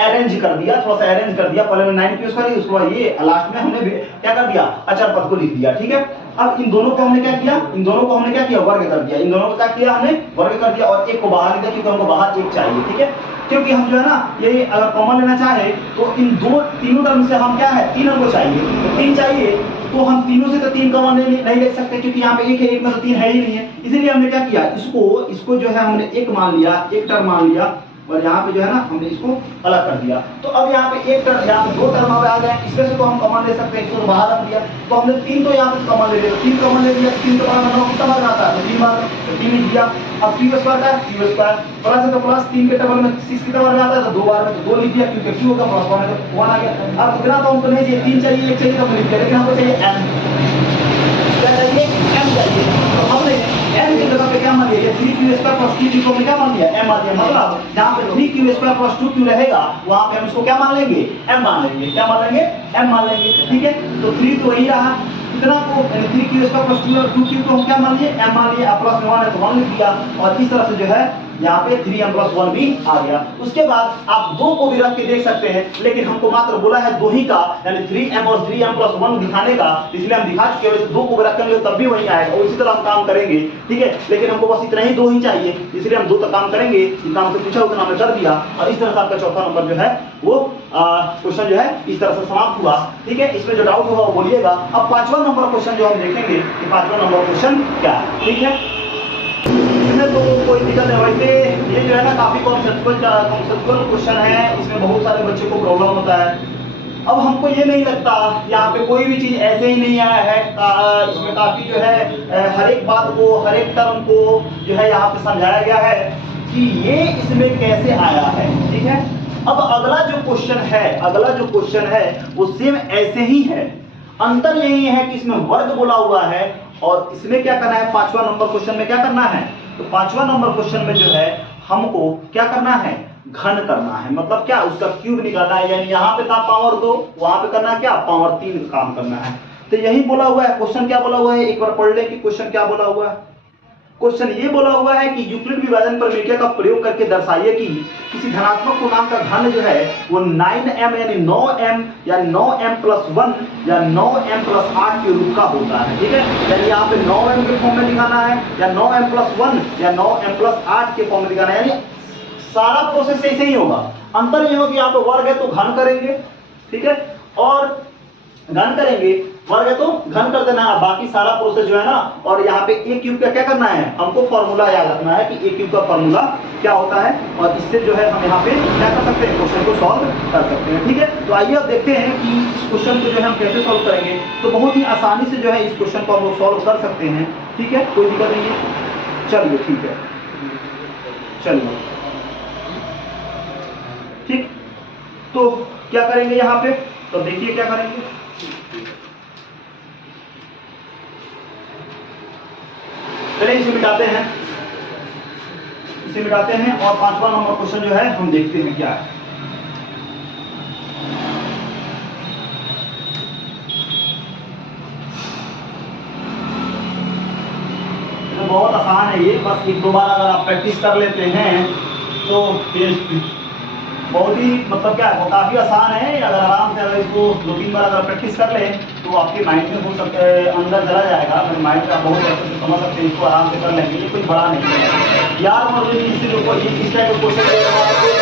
अरेंज कर दिया, थोड़ा सा अरेंज कर दिया। पहले 9q स्क्वायर, उसके बाद ये लास्ट में हमने क्या कर दिया, अचर पद को लिख दिया, ठीक है। अब इन दोनों को हमने क्या किया, इन दोनों को हमने क्या किया, वर्ग कर दिया। इन दोनों को क्या किया हमने, वर्ग कर दिया, और एक को बाहर लिख दिया क्योंकि हमको बाहर एक चाहिए, ठीक है। क्योंकि हम जो है ना ये अगर कॉमन लेना चाहे तो इन तीनों टर्म से हम क्या है, 3 हमको चाहिए, तो 3 चाहिए तो हम तीनों से तो 3 कॉमन नहीं ले सकते क्योंकि यहाँ पे एक है, एक में तो 3 है ही नहीं है। इसीलिए हमने क्या किया, इसको जो है हमने एक मान लिया, एक टर्म मान लिया, और यहाँ पे जो है ना हमने इसको अलग कर दिया। तो अब यहाँ पे एक टर्म, यहाँ पे 2 टर्म आ गए, इसमें से तो हम कॉमन ले सकते हैं, इसको तो बाहर रख दिया। तो हमने 3 तो यहाँ पे कॉमन ले लिया, 3 कॉमन ले लिया, 3 तो बाहर 9 कितना बार आता है तो 3 बार, तो 3 लिख दिया। अब q स्क्वायर का q स्क्वायर प्लस है तो प्लस, 3 के टेबल में 6 कितना बार आता है तो 2 बार में, तो 2 लिख दिया क्योंकि q का प्लस 1 है तो 1 आ गया। अब इतना तो हमको नहीं चाहिए, 3 चाहिए, 1 चाहिए तो लिख दिया, लेकिन हमको चाहिए m, क्या चाहिए, m चाहिए। तो हमने m की जगह पे क्या मान लिया, 3q स्क्वायर प्लस 2q को क्या मान लिया, m मान लिया। मतलब जहां पे 3q स्क्वायर प्लस 2q रहेगा वहां पे हम इसको क्या मान लेंगे, m मान लेंगे, क्या मान लेंगे, m मान लेंगे, ठीक है। तो 3 तो वही रहा, इतना को 3q स्क्वायर प्लस 2q को हम क्या मान लिए, m मान लिए, प्लस 1 है तो 1 लिख दिया, और इस तरह से जो है यहाँ पे 3m प्लस 1 भी आ गया। उसके बाद आप 2 को भी रख के देख सकते हैं, लेकिन हमको मात्र बोला है 2 ही का, यानी 3m और 3m प्लस 1 दिखाने का, इसलिए हम दिखा चुके हैं। 2 को भी रखेंगे तब भी वही आएगा, और इसी तरह हम काम करेंगे, ठीक है। लेकिन हमको बस इतना ही 2 ही चाहिए, इसलिए हम 2 तक काम करेंगे। जितना हमसे पूछा उतना हमने कर दिया, और इस तरह से आपका चौथा नंबर जो है वो क्वेश्चन जो है इस तरह से समाप्त हुआ, ठीक है। इसमें जो डाउट होगा वो बोलिएगा। अब 5वां नंबर क्वेश्चन जो हम देखेंगे कि 5वां नंबर क्वेश्चन क्या है, ठीक है। इसमें तो कोई दिक्कत नहीं, वैसे ये जो है ना काफी कॉन्सेप्चुअल क्वेश्चन है, इसमें बहुत सारे बच्चों को प्रॉब्लम होता है। अब हमको ये नहीं लगता यहाँ पे कोई भी चीज ऐसे ही नहीं आया है, इसमें काफी जो है हर एक बात को, हर एक टर्म को जो है यहाँ पे समझाया गया है कि ये इसमें कैसे आया है, ठीक है। अब अगला जो क्वेश्चन है वो सेम ऐसे ही है, अंतर यही है कि इसमें वर्ग बोला हुआ है, और इसमें क्या करना है, 5वां नंबर क्वेश्चन में क्या करना है, तो 5वां नंबर क्वेश्चन में जो है हमको क्या करना है, घन करना है। मतलब क्या, उसका क्यूब निकालना है, यानी यहाँ पे था पावर 2, वहां पे करना है क्या, पावर 3 काम करना है। तो यही बोला हुआ है, क्वेश्चन क्या बोला हुआ है, एक बार पढ़ ले कि क्वेश्चन क्या बोला हुआ है। क्वेश्चन ये बोला हुआ है कि यूक्लिड विभाजन प्रमेय का प्रयोग करके दर्शाइए कि किसी धनात्मक पूर्णांक का घन जो है वो 9m यानी 9m या 9m प्लस 1 या 9m प्लस 8 के रूप का होता है, ठीक है। यानी यहाँ पे 9m के फॉर्म में दिखाना है, या 9m प्लस 1 या 9m प्लस 8 के फॉर्म में दिखाना है, यानी सारा प्रोसेस ऐसे ही होगा। अंतर ये हो कि यहाँ पे वर्ग है तो घन करेंगे, ठीक है, और घन करेंगे, वर्ग है तो घन कर देना है, बाकी सारा प्रोसेस जो है ना। और यहाँ पे a क्यूब का क्या करना है, हमको फॉर्मूला याद रखना है कि a क्यूब का फॉर्मूला क्या होता है, और इससे जो है हम यहाँ पे क्या कर सकते हैं, क्वेश्चन को सॉल्व कर सकते हैं, ठीक है। तो आइए अब देखते हैं कि इस क्वेश्चन को जो है हम कैसे सॉल्व करेंगे। तो बहुत ही आसानी से जो है इस क्वेश्चन को हम लोग सॉल्व कर सकते हैं, ठीक है, कोई दिक्कत नहीं है। चलिए ठीक है, चलिए ठीक। तो क्या करेंगे यहाँ पे, तो देखिए क्या करेंगे, चलिए इसे मिटाते हैं, और 5वां नंबर क्वेश्चन जो है हम देखते हैं क्या है। तो बहुत आसान है ये, बस 1-2 बार अगर आप प्रैक्टिस कर लेते हैं तो बहुत ही मतलब क्या है, वो काफी आसान है। अगर आराम से अगर इसको 2-3 बार अगर प्रैक्टिस कर ले तो आपके माइंड में हो सकता है, अंदर चला जाएगा, फिर माइंड का बहुत अच्छे से समझ सकते हैं, इसको आराम से कर लेंगे। ये कोई बड़ा नहीं है यार, और इससे जो इस टाइप का क्वेश्चन है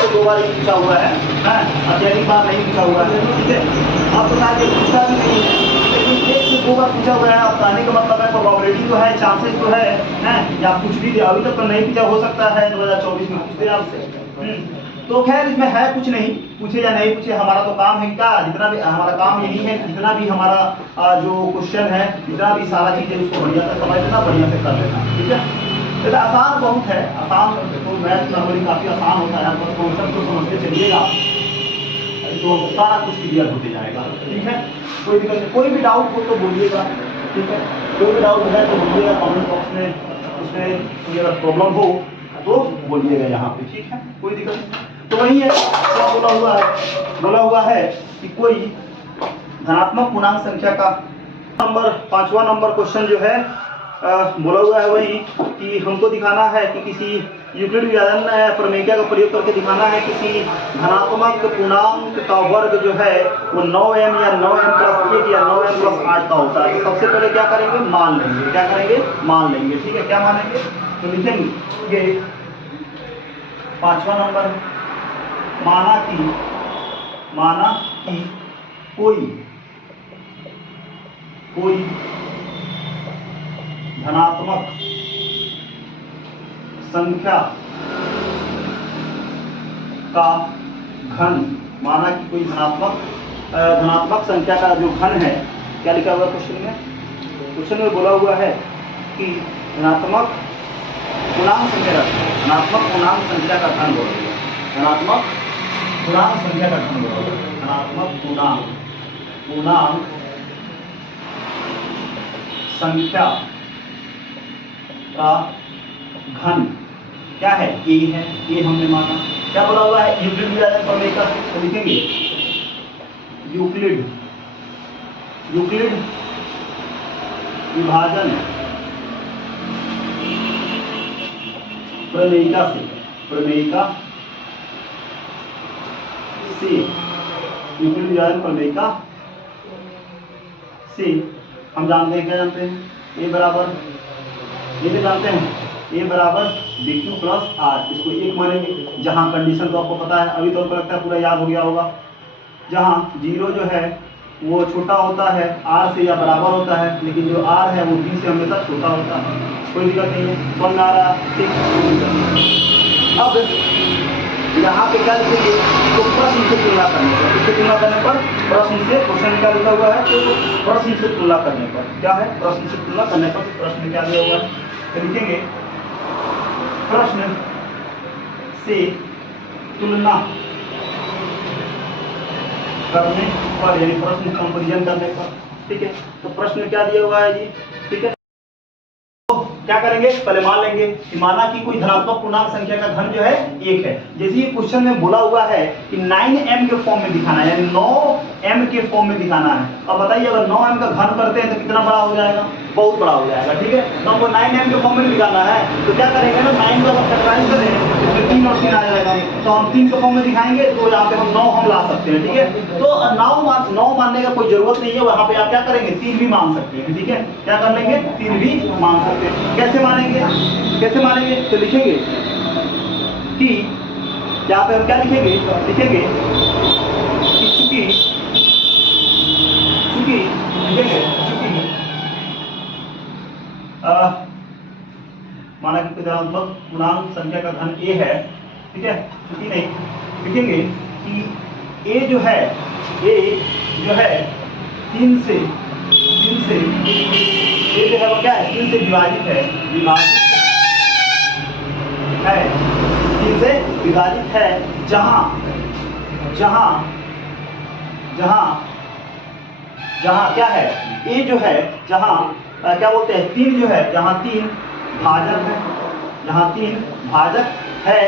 1-2 बार ही पूछा हुआ है, अत्यधिक बार नहीं पूछा हुआ है, ठीक है। आपको शायद ये पूछा भी नहीं है, लेकिन 1 से 2 बार पूछा हुआ है। आप कहने का मतलब है प्रोबेबिलिटी जो है, चांसेस जो है, या कुछ भी अभी तक तो नहीं पूछा, हो सकता है 2024 में पूछते आपसे। तो खैर इसमें है कुछ नहीं, पूछे या नहीं पूछे हमारा तो काम है क्या, जितना भी हमारा काम यही है, जितना भी हमारा जो क्वेश्चन है, जितना भी सारा चीजें उसको बढ़िया से समझ लेना, बढ़िया से कर लेना, ठीक है। तो आसान बहुत है, आसान तो मैथ नॉर्मली काफी आसान होता है, बस कॉन्सेप्ट को समझते चलिएगा तो सारा कुछ क्लियर होते जाएगा, ठीक है। कोई दिक्कत नहीं, कोई भी डाउट हो तो बोलिएगा, ठीक है, कोई भी डाउट है तो बोलिएगा कमेंट बॉक्स में, उसमें कोई अगर प्रॉब्लम हो तो बोलिएगा यहाँ पे, ठीक है, कोई दिक्कत नहीं। तो वही है, क्या बोला हुआ है कि कोई धनात्मक पूर्णांक संख्या का पांचवा नंबर क्वेश्चन जो है बोला हुआ है वही कि हमको दिखाना है कि किसी यूक्लिड विभाजन प्रमेय का प्रयोग करके दिखाना है किसी धनात्मक पूर्णांक का वर्ग जो है वो 9m या 9m+1 या 9m+8 का होता है। तो सबसे पहले क्या करेंगे, मान लेंगे। क्या करेंगे, मान लेंगे, ठीक है। क्या मानेंगे, तो लिखेंगे पांचवा नंबर, माना कि कोई धनात्मक संख्या का घन, माना कि कोई धनात्मक संख्या का जो घन है, क्या लिखा हुआ क्वेश्चन में बोला हुआ है कि धनात्मक पूर्णांक संख्या का घन बोला, धनात्मक पूर्णांक संख्या का घन बोला, धनात्मक पूर्णांक संख्या का घन क्या है, a है, a हमने माना। क्या बोला हुआ है, यूक्लिड विभाजन प्रमेय का, तो लिखेंगे यूक्लिड विभाजन प्रमेयिका से यूक्लिड विभाजन प्रमेयिका से हम जानते हैं, क्या जानते हैं, a बराबर, ये भी जानते हैं, a बराबर bq प्लस r, इसको एक मानेंगे। जहां कंडीशन तो आपको पता है, अभी तो लगता है पूरा याद हो गया होगा, जहां 0 जो है वो छोटा होता है r से या बराबर होता है, लेकिन जो r है वो b से हमेशा छोटा होता है। कोई दिक्कत नहीं है, समझ में आ रहा है, ठीक। अब यहाँ पे क्या लिखेंगे, तो प्रश्न से तुलना करने पर, इससे तुलना करने पर प्रश्न से, क्वेश्चन क्या लिखा हुआ है, तो प्रश्न से तुलना करने पर क्या है, प्रश्न से तुलना करने पर प्रश्न में क्या दिया हुआ है, तो लिखेंगे प्रश्न से तुलना करने पर, यानी प्रश्न कंपैरिजन करने पर, ठीक है। तो प्रश्न क्या दिया हुआ है जी, ठीक है। क्या करेंगे, पहले मान लेंगे कि माना कि कोई धनात्मक पूर्णांक संख्या का घन जो है 1 है। जैसे ये क्वेश्चन में बोला हुआ है कि 9m के फॉर्म में दिखाना है, यानी 9m के फॉर्म में दिखाना है। अब बताइए अगर 9m का घन करते हैं तो कितना बड़ा हो जाएगा, बहुत बड़ा हो जाएगा, ठीक है। तो हमको 9m के फॉर्म में दिखाना है, तो क्या करेंगे ना, 9 का फैक्टराइज करें, इसमें 3 और 3 आ जाएगा, तो हम 3 के फॉर्म में दिखाएंगे, तो यहाँ पे हम 9 हम ला सकते हैं, ठीक है। तो 9 मानने का कोई जरूरत नहीं है, वहां पे आप क्या करेंगे, 3 भी मान सकते हैं, ठीक है। क्या कर लेंगे, 3 भी मान सकते हैं। कैसे मानेंगे, तो लिखेंगे कि यहाँ पे हम क्या लिखेंगे कि चूंकि माना कि धनात्मक पूर्णांक संख्या का घन a है, ठीक है, चूंकि नहीं लिखेंगे कि a जो है 3 से ये जो है वो क्या है, 3 से विभाजित है, 3 से विभाजित है, जहां क्या है, ए जो है, जहां क्या बोलते हैं, 3 जो है, जहां 3 भाजक है,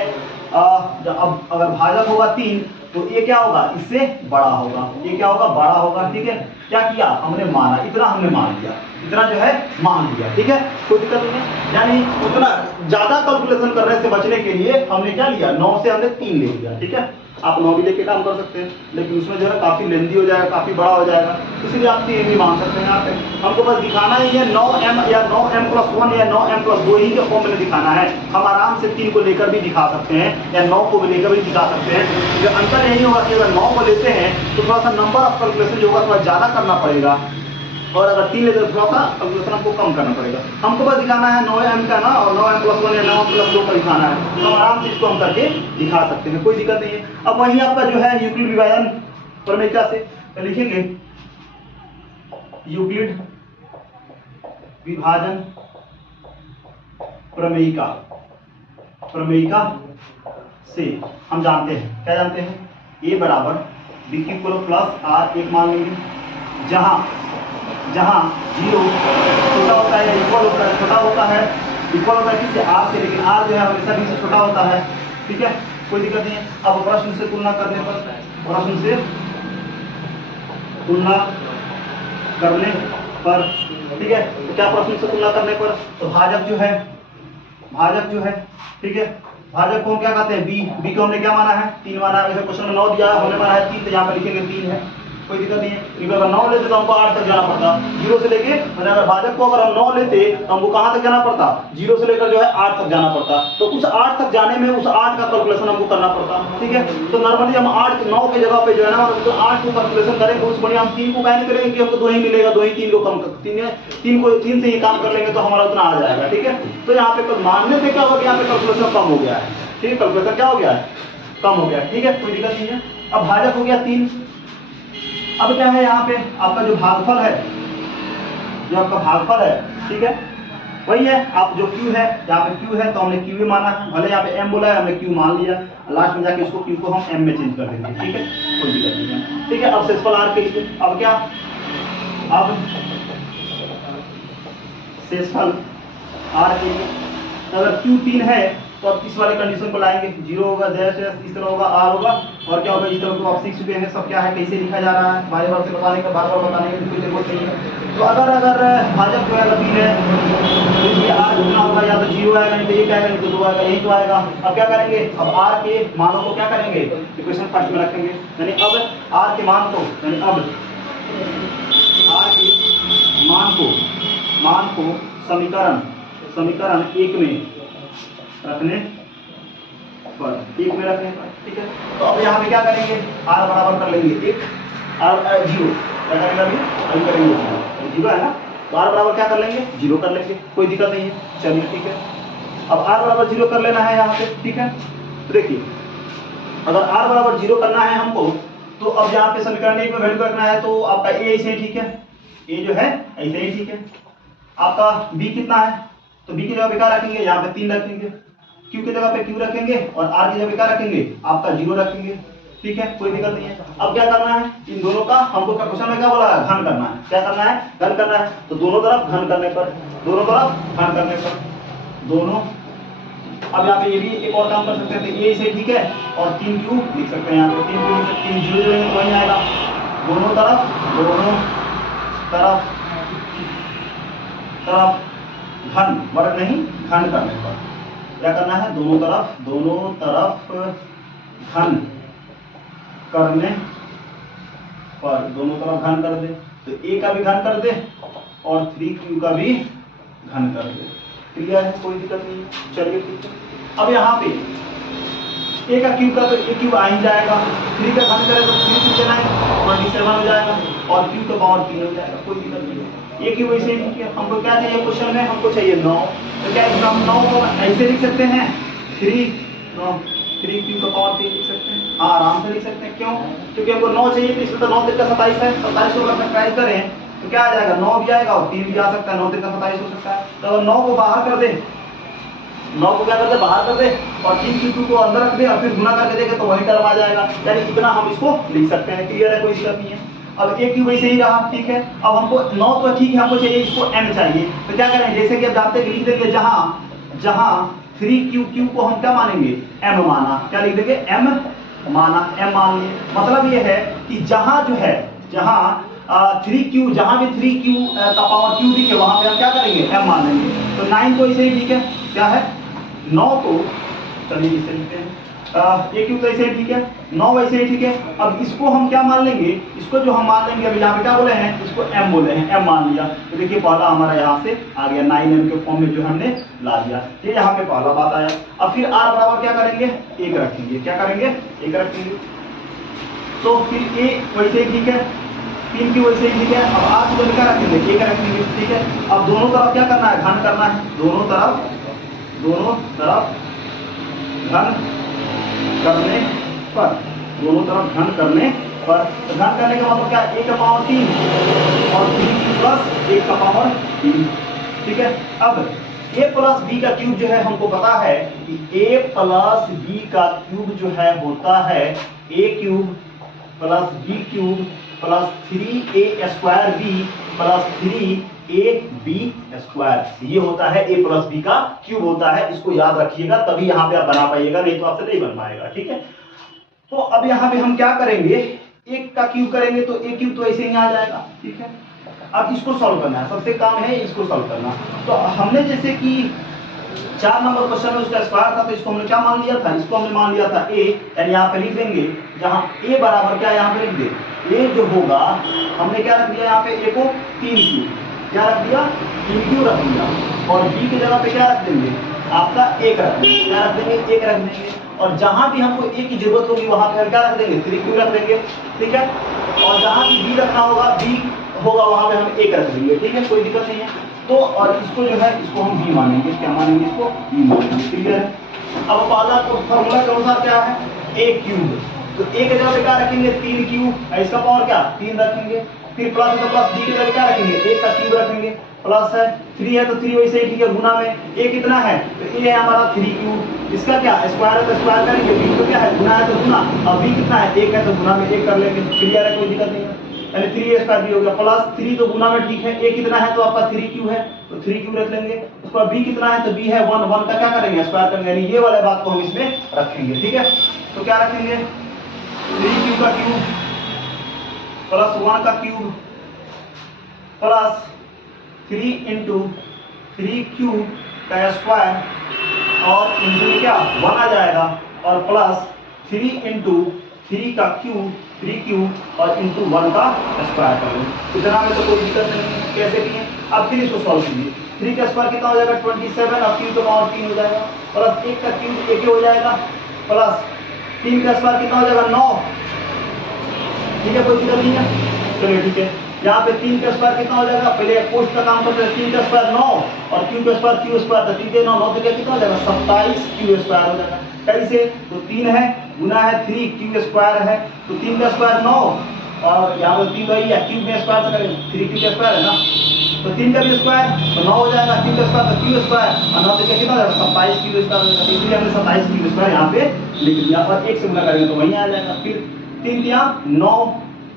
अब अगर भाजक होगा 3 तो ये क्या होगा, इससे बड़ा होगा, ये क्या होगा, बड़ा होगा, ठीक है। क्या किया, हमने माना, इतना हमने मान लिया, इतना जो है मान लिया, ठीक है, कोई दिक्कत नहीं है। यानी उतना ज्यादा कैलकुलेशन करने से बचने के लिए हमने क्या लिया, 9 से हमने 3 ले लिया, ठीक है। आप 9 भी लेके काम कर सकते हैं, लेकिन उसमें जो है काफी लेंदी हो जाएगा, काफी बड़ा हो जाएगा, इसलिए आप 3 भी मान सकते हैं। यहाँ पे हमको बस दिखाना ही है 9m या 9m+1 या 9m+2 ही के फॉर्म में दिखाना है। हम आराम से 3 को लेकर भी दिखा सकते हैं या 9 को भी लेकर भी दिखा सकते हैं। जो अंतर यही होगा कि अगर 9 को लेते हैं तो थोड़ा सा नंबर ऑफ कैलकुलेशन जो होगा थोड़ा ज्यादा करना पड़ेगा, और अगर 3 लेते तो थोड़ा सा कैलकुलेशन हमको कम करना पड़ेगा। हमको बस दिखाना है 9m का ना, और 9m+1 या 9m+2 का दिखाना है, तो आराम से इसको हम करके दिखा सकते हैं, कोई दिक्कत नहीं है। अब वही आपका जो है यूक्लिड विभाजन प्रमेयिका से तो लिखेंगे यूक्लिड विभाजन प्रमेयिका से हम जानते हैं, क्या जानते हैं, a बराबर bq प्लस r, एक मान लेंगे, जहां 0 छोटा होता है या इक्वल होता है, छोटा होता है इक्वल होता है किससे, आर से, लेकिन आर जो है हमेशा बी से छोटा होता है, ठीक है, कोई दिक्कत नहीं है। अब प्रश्न से तुलना करने पर, प्रश्न से तुलना करने पर, ठीक है, तो क्या प्रश्न से तुलना करने पर, तो भाजक जो है, भाजक जो है, ठीक है, भाजक को हम क्या कहते हैं, बी, बी को हमने क्या माना है, 3 माना है। वैसे क्वेश्चन में 9 दिया है, हमने माना है 3, तो यहाँ पे लिखेंगे 3 है, कोई दिक्कत नहीं है। क्योंकि अगर 9 लेते तो हमको 8 तक जाना पड़ता, 0 से लेके, मतलब अगर भाजक को अगर हम 9 लेते तो हमको कहाँ तक जाना पड़ता, 0 से लेकर जो है 8 तक जाना पड़ता। तो उस 8 तक जाने में उस 8 का कैलकुलेशन हमको करना पड़ता, ठीक है। तो नॉर्मली हम 8 9 के जगह पे जो है ना, तो 8 को कैलकुलेशन करेंगे, उस बढ़िया हम 3 को क्या नहीं करेंगे कि हमको 2 ही मिलेगा, 2 ही 3 को कम, 3 से ही काम कर लेंगे तो हमारा उतना आ जाएगा, ठीक है। तो यहाँ पे मानने से क्या हो गया, यहाँ पे कैलकुलेशन कम हो गया है, ठीक है, कैलकुलेशन क्या हो गया है, कम हो गया, ठीक है, कोई दिक्कत नहीं है। अब भाजक हो गया 3। अब क्या है यहाँ पे आपका जो भागफल है, जो आपका भागफल है, ठीक है, वही है, आप जो Q है, यहाँ पे Q है तो हमने Q माना, भले यहाँ पे M बोला है हमने Q मान लिया, लास्ट में जाके इसको Q को हम M में चेंज कर देंगे, ठीक है, कोई दिक्कत नहीं है, ठीक है। अब शेषफल R के लिए, अब क्या, अब शेषफल R के लिए अगर Q 3 है तो अब इस वाले कंडीशन को लाएंगे, 0 होगा, डैश इस तरह होगा, R होगा, और क्या होगा, इस तरह को आप सीख चुके हैं सब क्या है, कैसे लिखा जा रहा है, बार बार से बताने का, बार बार बताने की कोई जरूरत नहीं है। तो अगर भाजक जो है अगर 3 है तो इसलिए R कितना होगा, या तो 0 आएगा, नहीं तो 1 आएगा, नहीं तो 2 आएगा, यही तो आएगा। अब क्या करेंगे, अब R के मानों को क्या करेंगे, इक्वेशन फर्स्ट में रखेंगे, यानी अब R के मान को, यानी अब R के मान को समीकरण 1 में रखने पर, 1 में रखने पर, ठीक है। तो अब यहाँ पे क्या करेंगे, R बराबर कर लेंगे 1, R 0 क्या करेंगे, अभी करेंगे 0 है ना, तो R बराबर क्या कर लेंगे, 0 कर लेंगे, कोई दिक्कत नहीं है, चलिए ठीक है। अब R बराबर 0 कर लेना है यहाँ पे, ठीक है। तो देखिए अगर R बराबर 0 करना है हमको, तो अब यहाँ पे समीकरण 1 में वैल्यू रखना है, तो आपका A ऐसे ही ठीक है, A जो है ऐसे ही ठीक है। आपका B कितना है, तो B की जगह पे क्या रखेंगे, यहाँ पे 3 रखेंगे, Q की जगह पे Q रखेंगे, और R की जगह पे क्या रखेंगे, आपका 0 रखेंगे, ठीक है, कोई दिक्कत नहीं है। अब क्या करना है, इन दोनों का हमको क्वेश्चन में क्या बोला है, घन करना है, क्या करना है, घन करना है। तो दोनों तरफ घन करने पर, दोनों तरफ घन करने पर, दोनों, अब यहाँ पे ये भी एक और काम कर सकते हैं, A से ठीक है, और 3Q लिख सकते हैं, यहाँ पे 3Q 3 0 जो वही आएगा, दोनों तरफ घन, वर्ग नहीं, घन करने पर क्या करना है, दोनों तरफ घन करने पर, दोनों तरफ घन कर दे, तो A का भी घन कर दे और 3Q का भी घन कर दे, क्लियर है, कोई दिक्कत नहीं है, चलिए ठीक है। अब यहाँ पे A का Q का तो A Q आ ही जाएगा, 3 का घन करे तो 3 से 27 हो जाएगा, और Q का पावर 3 हो जाएगा, कोई दिक्कत नहीं है। A Q वैसे ही है, हमको क्या चाहिए क्वेश्चन में, हमको चाहिए 9, तो क्या इसमें हम 9 को ऐसे लिख सकते हैं, 3Q का पावर 3 लिख सकते हैं, हाँ आराम से लिख सकते हैं, क्यों, क्योंकि हमको 9 चाहिए, तो इसमें तो 9 3 का 27 है, 27 को अगर ट्राई करें तो क्या आ जाएगा, 9 भी आएगा और 3 भी आ सकता है, 9 3 का 27 हो सकता है। तो 9 को बाहर कर दे, 9 को क्या कर दे, बाहर कर दे, और 3Q को अंदर रख दे, और फिर गुना करके देखे तो वही टर्म आ जाएगा, यानी इतना हम इसको लिख सकते हैं, क्लियर है, कोई दिक्कत नहीं है। अब A Q वैसे ही रहा, ठीक है। अब हमको 9 तो ठीक है, हमको चाहिए इसको M चाहिए, तो क्या करें, जैसे कि आप जानते हैं कि लिख देंगे, जहां 3Q को हम क्या मानेंगे, M माना, क्या लिख देंगे, M माना, M मान लिए। मतलब ये है कि जहां जो है, जहां 3Q, जहां भी 3Q का पावर Q दिखे वहां पे हम क्या करेंगे, M मानेंगे। तो 9 तो ऐसे ही ठीक है, क्या है, 9 तो चलिए इसे लिखते हैं, A Q तो ऐसे ही ठीक है, 9 वैसे ही ठीक है। अब इसको हम क्या मान लेंगे, इसको जो हम मान लेंगे, अभी यहाँ पे क्या बोले हैं, इसको M बोले हैं, M मान लिया, तो देखिए पहला हमारा यहाँ से आ गया, 9M के फॉर्म में जो हमने ला दिया, ये यहाँ पे पहला बात आया। अब फिर R बराबर क्या करेंगे, 1 रखेंगे, क्या करेंगे, 1 रखेंगे, तो फिर A वैसे ही ठीक है, 3Q वैसे ही ठीक है। अब R की जगह क्या रखेंगे, 1 रखेंगे, ठीक है। अब दोनों तरफ क्या करना है, घन करना है, दोनों तरफ घन करने पर, दोनों तरफ घन करने पर, घन करने का मतलब क्या, 1 का पावर 3 और 3Q प्लस 1 का पावर 3, ठीक है। अब A प्लस B का क्यूब जो है, हमको पता है कि A प्लस B का क्यूब जो है होता है A cube plus B cube plus 3A square B plus 3 A B square, ये होता है ए प्लस बी का क्यूब होता है, इसको याद रखिएगा, तभी यहाँ पे आप बना पाइएगा, नहीं तो आपसे नहीं बन पाएगा, ठीक है। तो अब यहाँ पे हम क्या करेंगे, एक का क्यूब करेंगे तो ए क्यूब तो ऐसे ही आ जाएगा, ठीक है। अब इसको सॉल्व करना है, सबसे काम है इसको सॉल्व करना। तो हमने जैसे कि 4 नंबर क्वेश्चन में उसका स्क्वायर था, तो इसको हमने क्या मान लिया था, इसको हमने मान लिया था ए, यानी यहाँ पे लिख देंगे, जहाँ ए बराबर क्या यहाँ पे लिख दे, ए जो होगा हमने क्या रख दिया यहाँ पे, ए को 3 क्यू, क्या रख दिया 3 क्यू रख दिया, और बी की जगह पे क्या रख देंगे आपका 1 रख देंगे, क्या रख देंगे 1 रख देंगे, और जहां भी हमको ए की जरूरत होगी वहां पे क्या रख देंगे 3 क्यू रख देंगे, ठीक है। और जहां भी बी रखना होगा, बी होगा वहां पे हम 1 रख देंगे, ठीक है, कोई दिक्कत नहीं है। तो और इसको जो है इसको हम बी मानेंगे, क्या मानेंगे इसको बी मानेंगे, क्लियर है। अब पहला फॉर्मूला के अनुसार क्या है ए क्यूब, तो ए के जगह पे क्या रखेंगे 3 क्यू, इसका पावर क्या 3 रखेंगे, फिर प्लस है तो प्लस बी के जगह क्या रखेंगे 1 का क्यूब रखेंगे, प्लस है 3 है तो 3 वैसे ही ठीक है, गुना में ए कितना है तो ए है हमारा 3 क्यूब, इसका क्या स्क्वायर है तो स्क्वायर करेंगे, बी तो क्या है गुना है तो गुना, अब बी कितना है 1 है तो गुना में 1 कर लेंगे, क्लियर है, कोई दिक्कत नहीं है, यानी 3 स्क्वायर भी हो गया, प्लस 3 तो गुना में ठीक है, ए कितना है तो आपका 3 क्यू है तो 3 क्यू रख लेंगे, उसके बाद बी कितना है तो बी है 1, 1 का क्या करेंगे स्क्वायर करेंगे, यानी ये वाले बात को हम इसमें रखेंगे, ठीक है। तो क्या रखेंगे 3 क्यू का क्यूब प्लस 1 का क्यूब प्लस 3 इंटू 3 क्यूब का स्क्वायर और इंटू क्या 1 आ जाएगा, और प्लस 3 इंटू 3 का क्यूब 3 क्यूब और इंटू 1 का स्क्वायर करेंगे, इतना में तो कोई दिक्कत नहीं है, कैसे भी है। अब फिर इसको सॉल्व कीजिए, 3 का स्क्वायर कितना हो जाएगा 27, अब क्यूब तो पावर 3 हो जाएगा, प्लस 1 का क्यूब 1 हो जाएगा, प्लस 3 का स्क्वायर कितना हो जाएगा 9, ठीक है, कोई दिक्कत नहीं है, चलिए ठीक है। यहाँ पे 3 का स्क्वायर कितना हो जाएगा, पहले पोस्ट का काम करते हैं, 3 का स्क्वायर 9 और क्यू का स्क्वायर क्यू स्क्वायर, तो 3 के 9 9 तो कितना हो जाएगा 27 क्यू स्क्वायर हो जाएगा, कैसे तो 3 है गुना है 3 क्यू स्क्वायर है, तो 3 का स्क्वायर 9 और यहाँ पे 3 वही है, क्यूब में स्क्वायर से करेंगे 3 क्यू का स्क्वायर है ना, तो 3 का भी स्क्वायर तो 9 हो जाएगा, क्यू का स्क्वायर तो क्यू स्क्वायर और 9 तो कितना हो जाएगा 27 क्यू स्क्वायर हो जाएगा, इसलिए हमने 27 क्यू स्क्वायर यहाँ पे लिख दिया, और 1 से गुना करेंगे तो वहीं आ जाएगा, फिर 3 दिया 9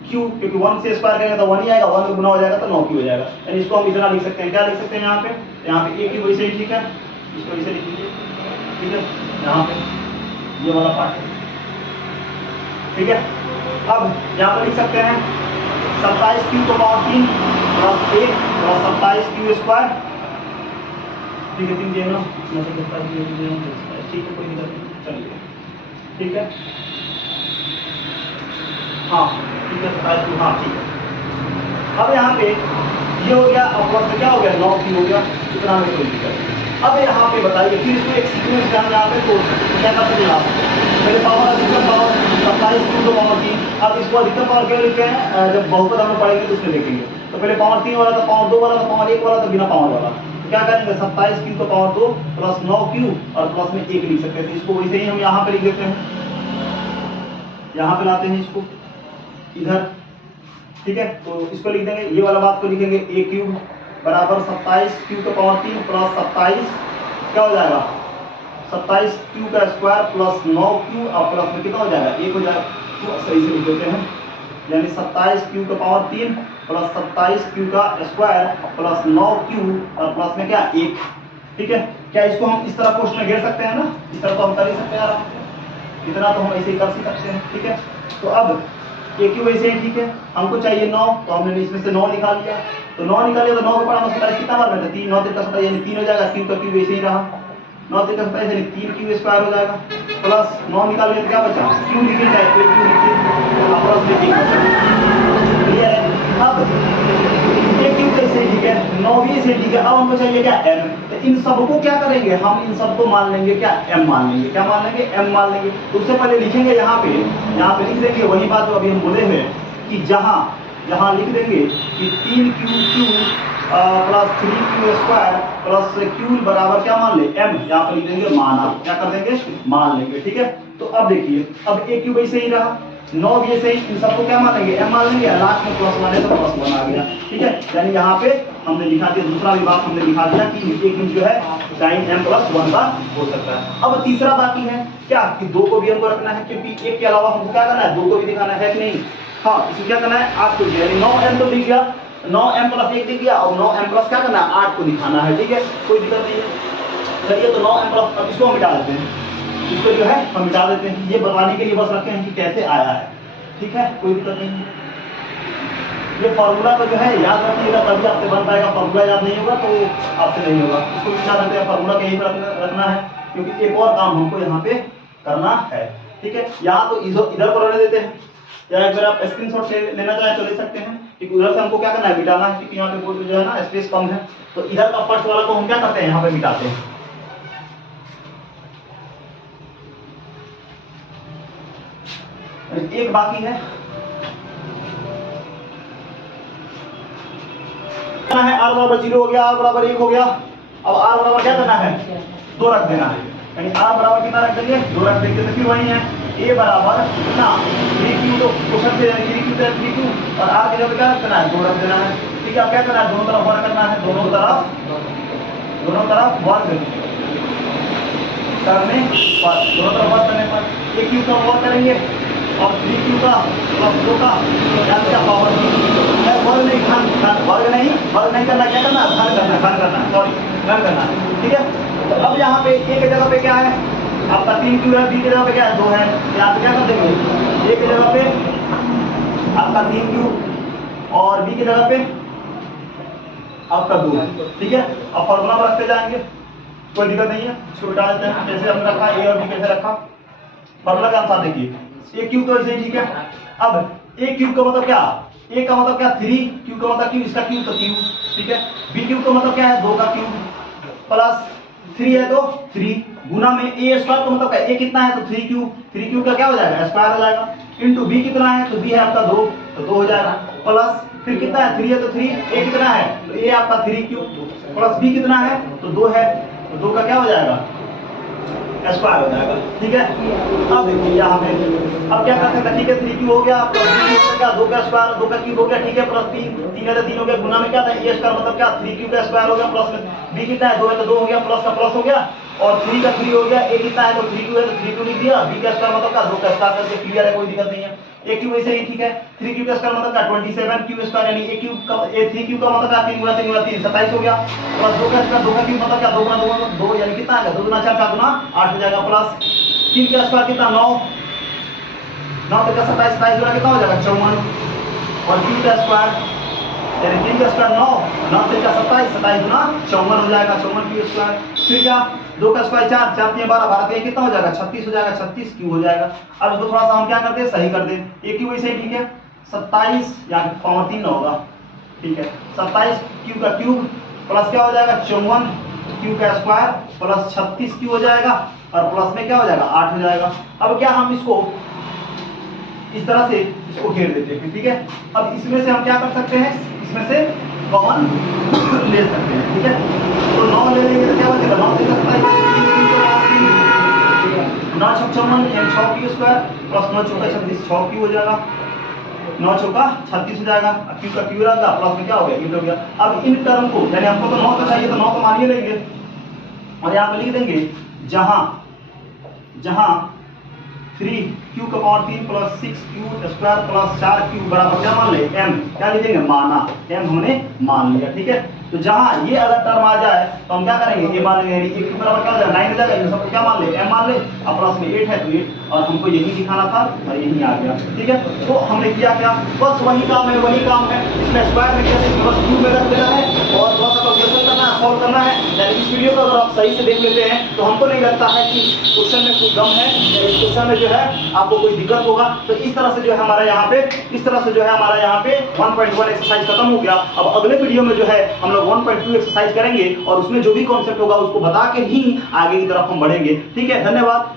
क्यू, क्योंकि 1 से स्क्वायर करेंगे तो 1 ही आएगा, 1 में गुना हो जाएगा तो 9 क्यू हो जाएगा, यानी इसको हम इतना लिख सकते हैं, क्या लिख सकते हैं यहाँ पे ए क्यू वैसे ही ठीक है, इसको वैसे लिख लीजिए, ठीक है, यहाँ पे ये वाला पार्ट है, ठीक है। अब यहाँ पर लिख सकते हैं 27 क्यू को power 3 plus 1 plus 27 Q square, ठीक है, 3 देना ठीक है, कोई दिक्कत नहीं, चलिए ठीक है, हाँ ठीक है 27 क्यू, हाँ ठीक है। अब यहाँ पे ये हो गया, अब वर्ष क्या हो गया 9 क्यू हो गया, इतना में कोई दिक्कत नहीं। अब यहाँ पे बताइए फिर इसको एक सीक्वेंस का हम यहाँ पे तो क्या कर सकते हैं आप, पहले पावर अधिकतम पावर 27 क्यू तो पावर 3, अब इसको अधिकतम पावर क्यों लिखते हैं, जब बहुपद हम पढ़ेंगे तो उसमें देखेंगे, तो पहले पावर 3 वाला था, पावर 2 वाला था, पावर 1 वाला था, बिना पावर वाला, तो क्या करेंगे 27 क्यू तो पावर 2 प्लस 9 क्यू और प्लस में 1 लिख सकते हैं, इसको वैसे ही हम यहाँ पे लिख देते हैं, यहाँ पे लाते हैं इसको इधर, ठीक है, तो इसको लिख देंगे, ये वाला बात को लिखेंगे ए क्यूब बराबर 27 क्यू का पावर 3 प्लस 27 क्या हो जाएगा 27 क्यू का स्क्वायर प्लस 9 क्यू और प्लस में कितना हो जाएगा 1 हो जाएगा, तो सही से लिख देते हैं, यानी 27 क्यू का पावर 3 प्लस 27 क्यू का स्क्वायर प्लस 9 क्यू और प्लस में क्या 1, ठीक है। क्या इसको हम इस तरह पोस्ट में घेर सकते हैं ना, इस तरह तो हम कर ही सकते हैं आराम से, इतना तो हम ऐसे ही कर सकते हैं, ठीक है। तो अब ए क्यू वैसे ही ठीक है, हमको चाहिए 9, तो हमने इसमें से 9 निकाल लिया, तो 9 निकाल लिया तो 9 के पढ़ा 27 कितना बार में था 3, 9 3 का 27 यानी 3 हो जाएगा, क्यू का क्यू वैसे ही रहा, 9 3 का 27 यानी 3 क्यू स्क्वायर हो जाएगा, प्लस 9 निकाल लिया तो क्या बचा क्यू लिखिए चाहे क्यू लिखिए, प्लस में 1 बचा, क्लियर है। अब ए क्यू कैसे ठीक है, 9 भी ऐसे ठीक है, अब हमको चाहिए क्या m, तो इन सबको क्या करेंगे हम, इन सबको मान लेंगे क्या m मान लेंगे, क्या मान लेंगे m मान लेंगे, तो उससे पहले लिखेंगे यहाँ पे लिख देंगे वही बात जो अभी हम बोले हैं कि जहाँ लिख देंगे कि 3 Q plus 3 Q square plus Q बराबर क्या मान ले m, यहाँ पे लिख देंगे माना, क्या कर देंगे मान लेंगे, ठीक है। तो अब देखिए अब ए क्यू वैसे ही रहा, 9 भी ऐसे ही, इन सबको क्या मान लेंगे m मान लेंगे, लास्ट में प्लस 1 है तो प्लस 1 आ गया, ठीक है, यानी यहाँ पे हमने लिखा दिया, दूसरा भी बात हमने लिखा दिया कि ए क्यू जो है sin m प्लस 1 का हो सकता है। अब तीसरा बाकी है क्या कि 2 को भी हमको रखना है, क्योंकि 1 के अलावा हमको क्या करना है 2 को भी दिखाना है कि नहीं, हाँ इसमें क्या करना है आपको, यानी 9m तो लिख गया, 9m+1 दिख गया और 9m+ क्या करना है 8 को दिखाना है, ठीक है, कोई दिक्कत नहीं है। चलिए तो 9m+, अब इसको हम मिटा देते हैं, इसको जो है हम मिटा देते हैं, ये बताने के लिए बस रखे हैं कि कैसे आया है, ठीक है, कोई दिक्कत नहीं है। ये फार्मूला तो जो है याद रखिएगा तभी आपसे बन पाएगा, फार्मूला याद नहीं होगा तो आपसे नहीं होगा। इसको मिटा देते हैं, फार्मूला कहीं पर रखना है क्योंकि एक और काम हमको यहाँ पे करना है, ठीक है। यहाँ तो इधर को रहने देते हैं, या अगर आप स्क्रीनशॉट से लेना चाहें तो ले सकते हैं, क्योंकि उधर से हमको क्या करना है मिटाना है, क्योंकि यहाँ पे बोर्ड जो है ना स्पेस कम है, तो इधर का फर्स्ट वाला को हम क्या करते हैं यहाँ पे मिटाते हैं। एक बाकी है r बराबर 0 हो गया, r बराबर 1 हो गया। अब r बराबर क्या करना है 2 रख देना है, यानी r बराबर कितना रख देंगे 2 रख देंगे, तो फिर वही है a बराबर कितना 3q, तो क्वेश्चन से 3q तो 3q और r की जगह क्या रखना है 2 रख देना है, ठीक है। अब क्या करना है दोनों तरफ वर्ग करना है, दोनों तरफ वर्ग करने पर, दोनों तरफ वर्ग करने पर a q का वर्ग करेंगे और 3q का प्लस 2 का क्या पावर वर्ग नहीं करना, क्या करना घन करना, सॉरी घन करना, ठीक है। तो अब यहाँ पे a की जगह पे क्या है आपका 3q है, b की जगह पे क्या है 2 है, यहाँ पे क्या कर देंगे a की जगह पे आपका 3q और b की जगह पे आपका 2 है, ठीक है। अब फॉर्मूला में रखते जाएंगे, कोई दिक्कत नहीं है, इसको मिटा देते हैं। जैसे हमने रखा a और b कैसे रखा, फॉर्मूला के अनुसार देखिए a क्यूब तो ऐसे ही, ठीक है। अब a क्यूब का मतलब क्या, a का मतलब क्या 3, q का मतलब क्यूब, इसका क्यूब तो क्यूब, ठीक है। b क्यूब का मतलब क्या है 2 का क्यूब प्लस 3 है तो 3 गुना में a स्क्वायर का मतलब क्या a कितना है तो 3 क्यूब का क्या हो जाएगा स्क्वायर हो जाएगा, इनटू b कितना है तो b है आपका 2 तो 2 हो जाएगा, प्लस फिर कितना है 3 है तो 3, a कितना है तो a आपका 3 क्यूब प्लस b कितना है तो 2 है, तो 2 का क्या हो जाएगा स्क्वायर हो जाएगा, ठीक है। अब देखिए यहाँ पे अब क्या कर सकते हैं, ठीक है 3q हो गया प्लस b का 2 का स्क्वायर 2 का क्यूब हो गया, ठीक है, प्लस 3 है तो 3 हो गया, गुना में क्या था a स्क्वायर मतलब क्या 3q का स्क्वायर हो गया, प्लस b कितना है 2 है तो 2 हो गया, प्लस का प्लस हो गया और 3 का 3 हो गया, a कितना है तो 3q है तो 3q लिख दिया, b का स्क्वायर मतलब क्या 2 का स्क्वायर करके क्लियर है, कोई दिक्कत नहीं है। a क्यूब वैसे ही ठीक है, 3q का स्क्वायर मतलब क्या 27q स्क्वायर, यानी a क्यूब का 3q का मतलब क्या 3 गुना 3 गुना 3 27 हो गया, प्लस 2 का स्क्वायर 2 का क्यूब मतलब क्या 2 गुना 2 यानी कितना आएगा 2 गुना 4 4 गुना 8 हो जाएगा, प्लस 3 का स्क्वायर कितना 9 9 तो क्या 27 27 गुना कितना हो जाएगा 54 और 3 का स्क्वायर यानी 3 का स्क्वायर 9 9 से क्या 27 27 गुना 54 हो जाएगा, 54 क्यू स्क्वायर। फिर क्या 2 का स्क्वायर 4 4 3 12 12 3 कितना हो जाएगा 36 हो जाएगा, 36 क्यू हो जाएगा। अब इसको थोड़ा सा हम क्या करते हैं सही कर दें, एक क्यू वैसे ही ठीक है 27 या पावर 3 होगा, ठीक है 27 क्यू का क्यूब प्लस क्या हो जाएगा 54 क्यू का स्क्वायर प्लस 36 क्यू हो जाएगा और प्लस में क्या हो जाएगा 8 हो जाएगा। अब क्या हम इसको इस तरह से इसको घेर देते हैं, ठीक है। अब इसमें से हम क्या कर सकते हैं, इसमें से कॉमन ले सकते हैं, ठीक है। तो 9 ले लेंगे तो क्या बचेगा 9 से 9 56 यानी 6 क्यू स्क्वायर प्लस 9 चौका 36 6 क्यू हो जाएगा, 9 चौका 36 हो जाएगा, क्यू का क्यू रहेगा प्लस में क्या हो गया 8 हो गया। अब इन टर्म को यानी हमको तो 9 का चाहिए तो 9 को मान ही लेंगे और यहाँ पे लिख देंगे जहां 3q का power 3 plus 6q square plus 4q बराबर क्या मान ले m, क्या लिखेंगे माना, m हमने मान लिया, ठीक है। तो जहां ये अगर टर्म आ जाए तो हम क्या करेंगे a मान लेंगे, यानी q बराबर क्या हो जाएगा 9 हो जाएगा, इन सबको क्या मान ले m मान ले, अब प्लस में 8 है तो 8 और हमको यही दिखाना था और यही आ गया, ठीक है। तो हमने किया क्या बस वही काम है, इसमें स्क्वायर में कैसे बस q में रख देना है और थोड़ा सा कैलकुलेशन करना है, सॉल्व करना है। यानी इस वीडियो को अगर आप सही से देख लेते हैं तो हमको नहीं लगता है कि क्वेश्चन में कोई गम है या इस क्वेश्चन में जो है आपको कोई दिक्कत होगा। तो इस तरह से जो है हमारा यहाँ पे 1.1 एक्सरसाइज खत्म हो गया। अब अगले वीडियो में जो है हम लोग 1.2 एक्सरसाइज करेंगे और उसमें जो भी कॉन्सेप्ट होगा उसको बता के ही आगे की तरफ हम बढ़ेंगे, ठीक है। धन्यवाद।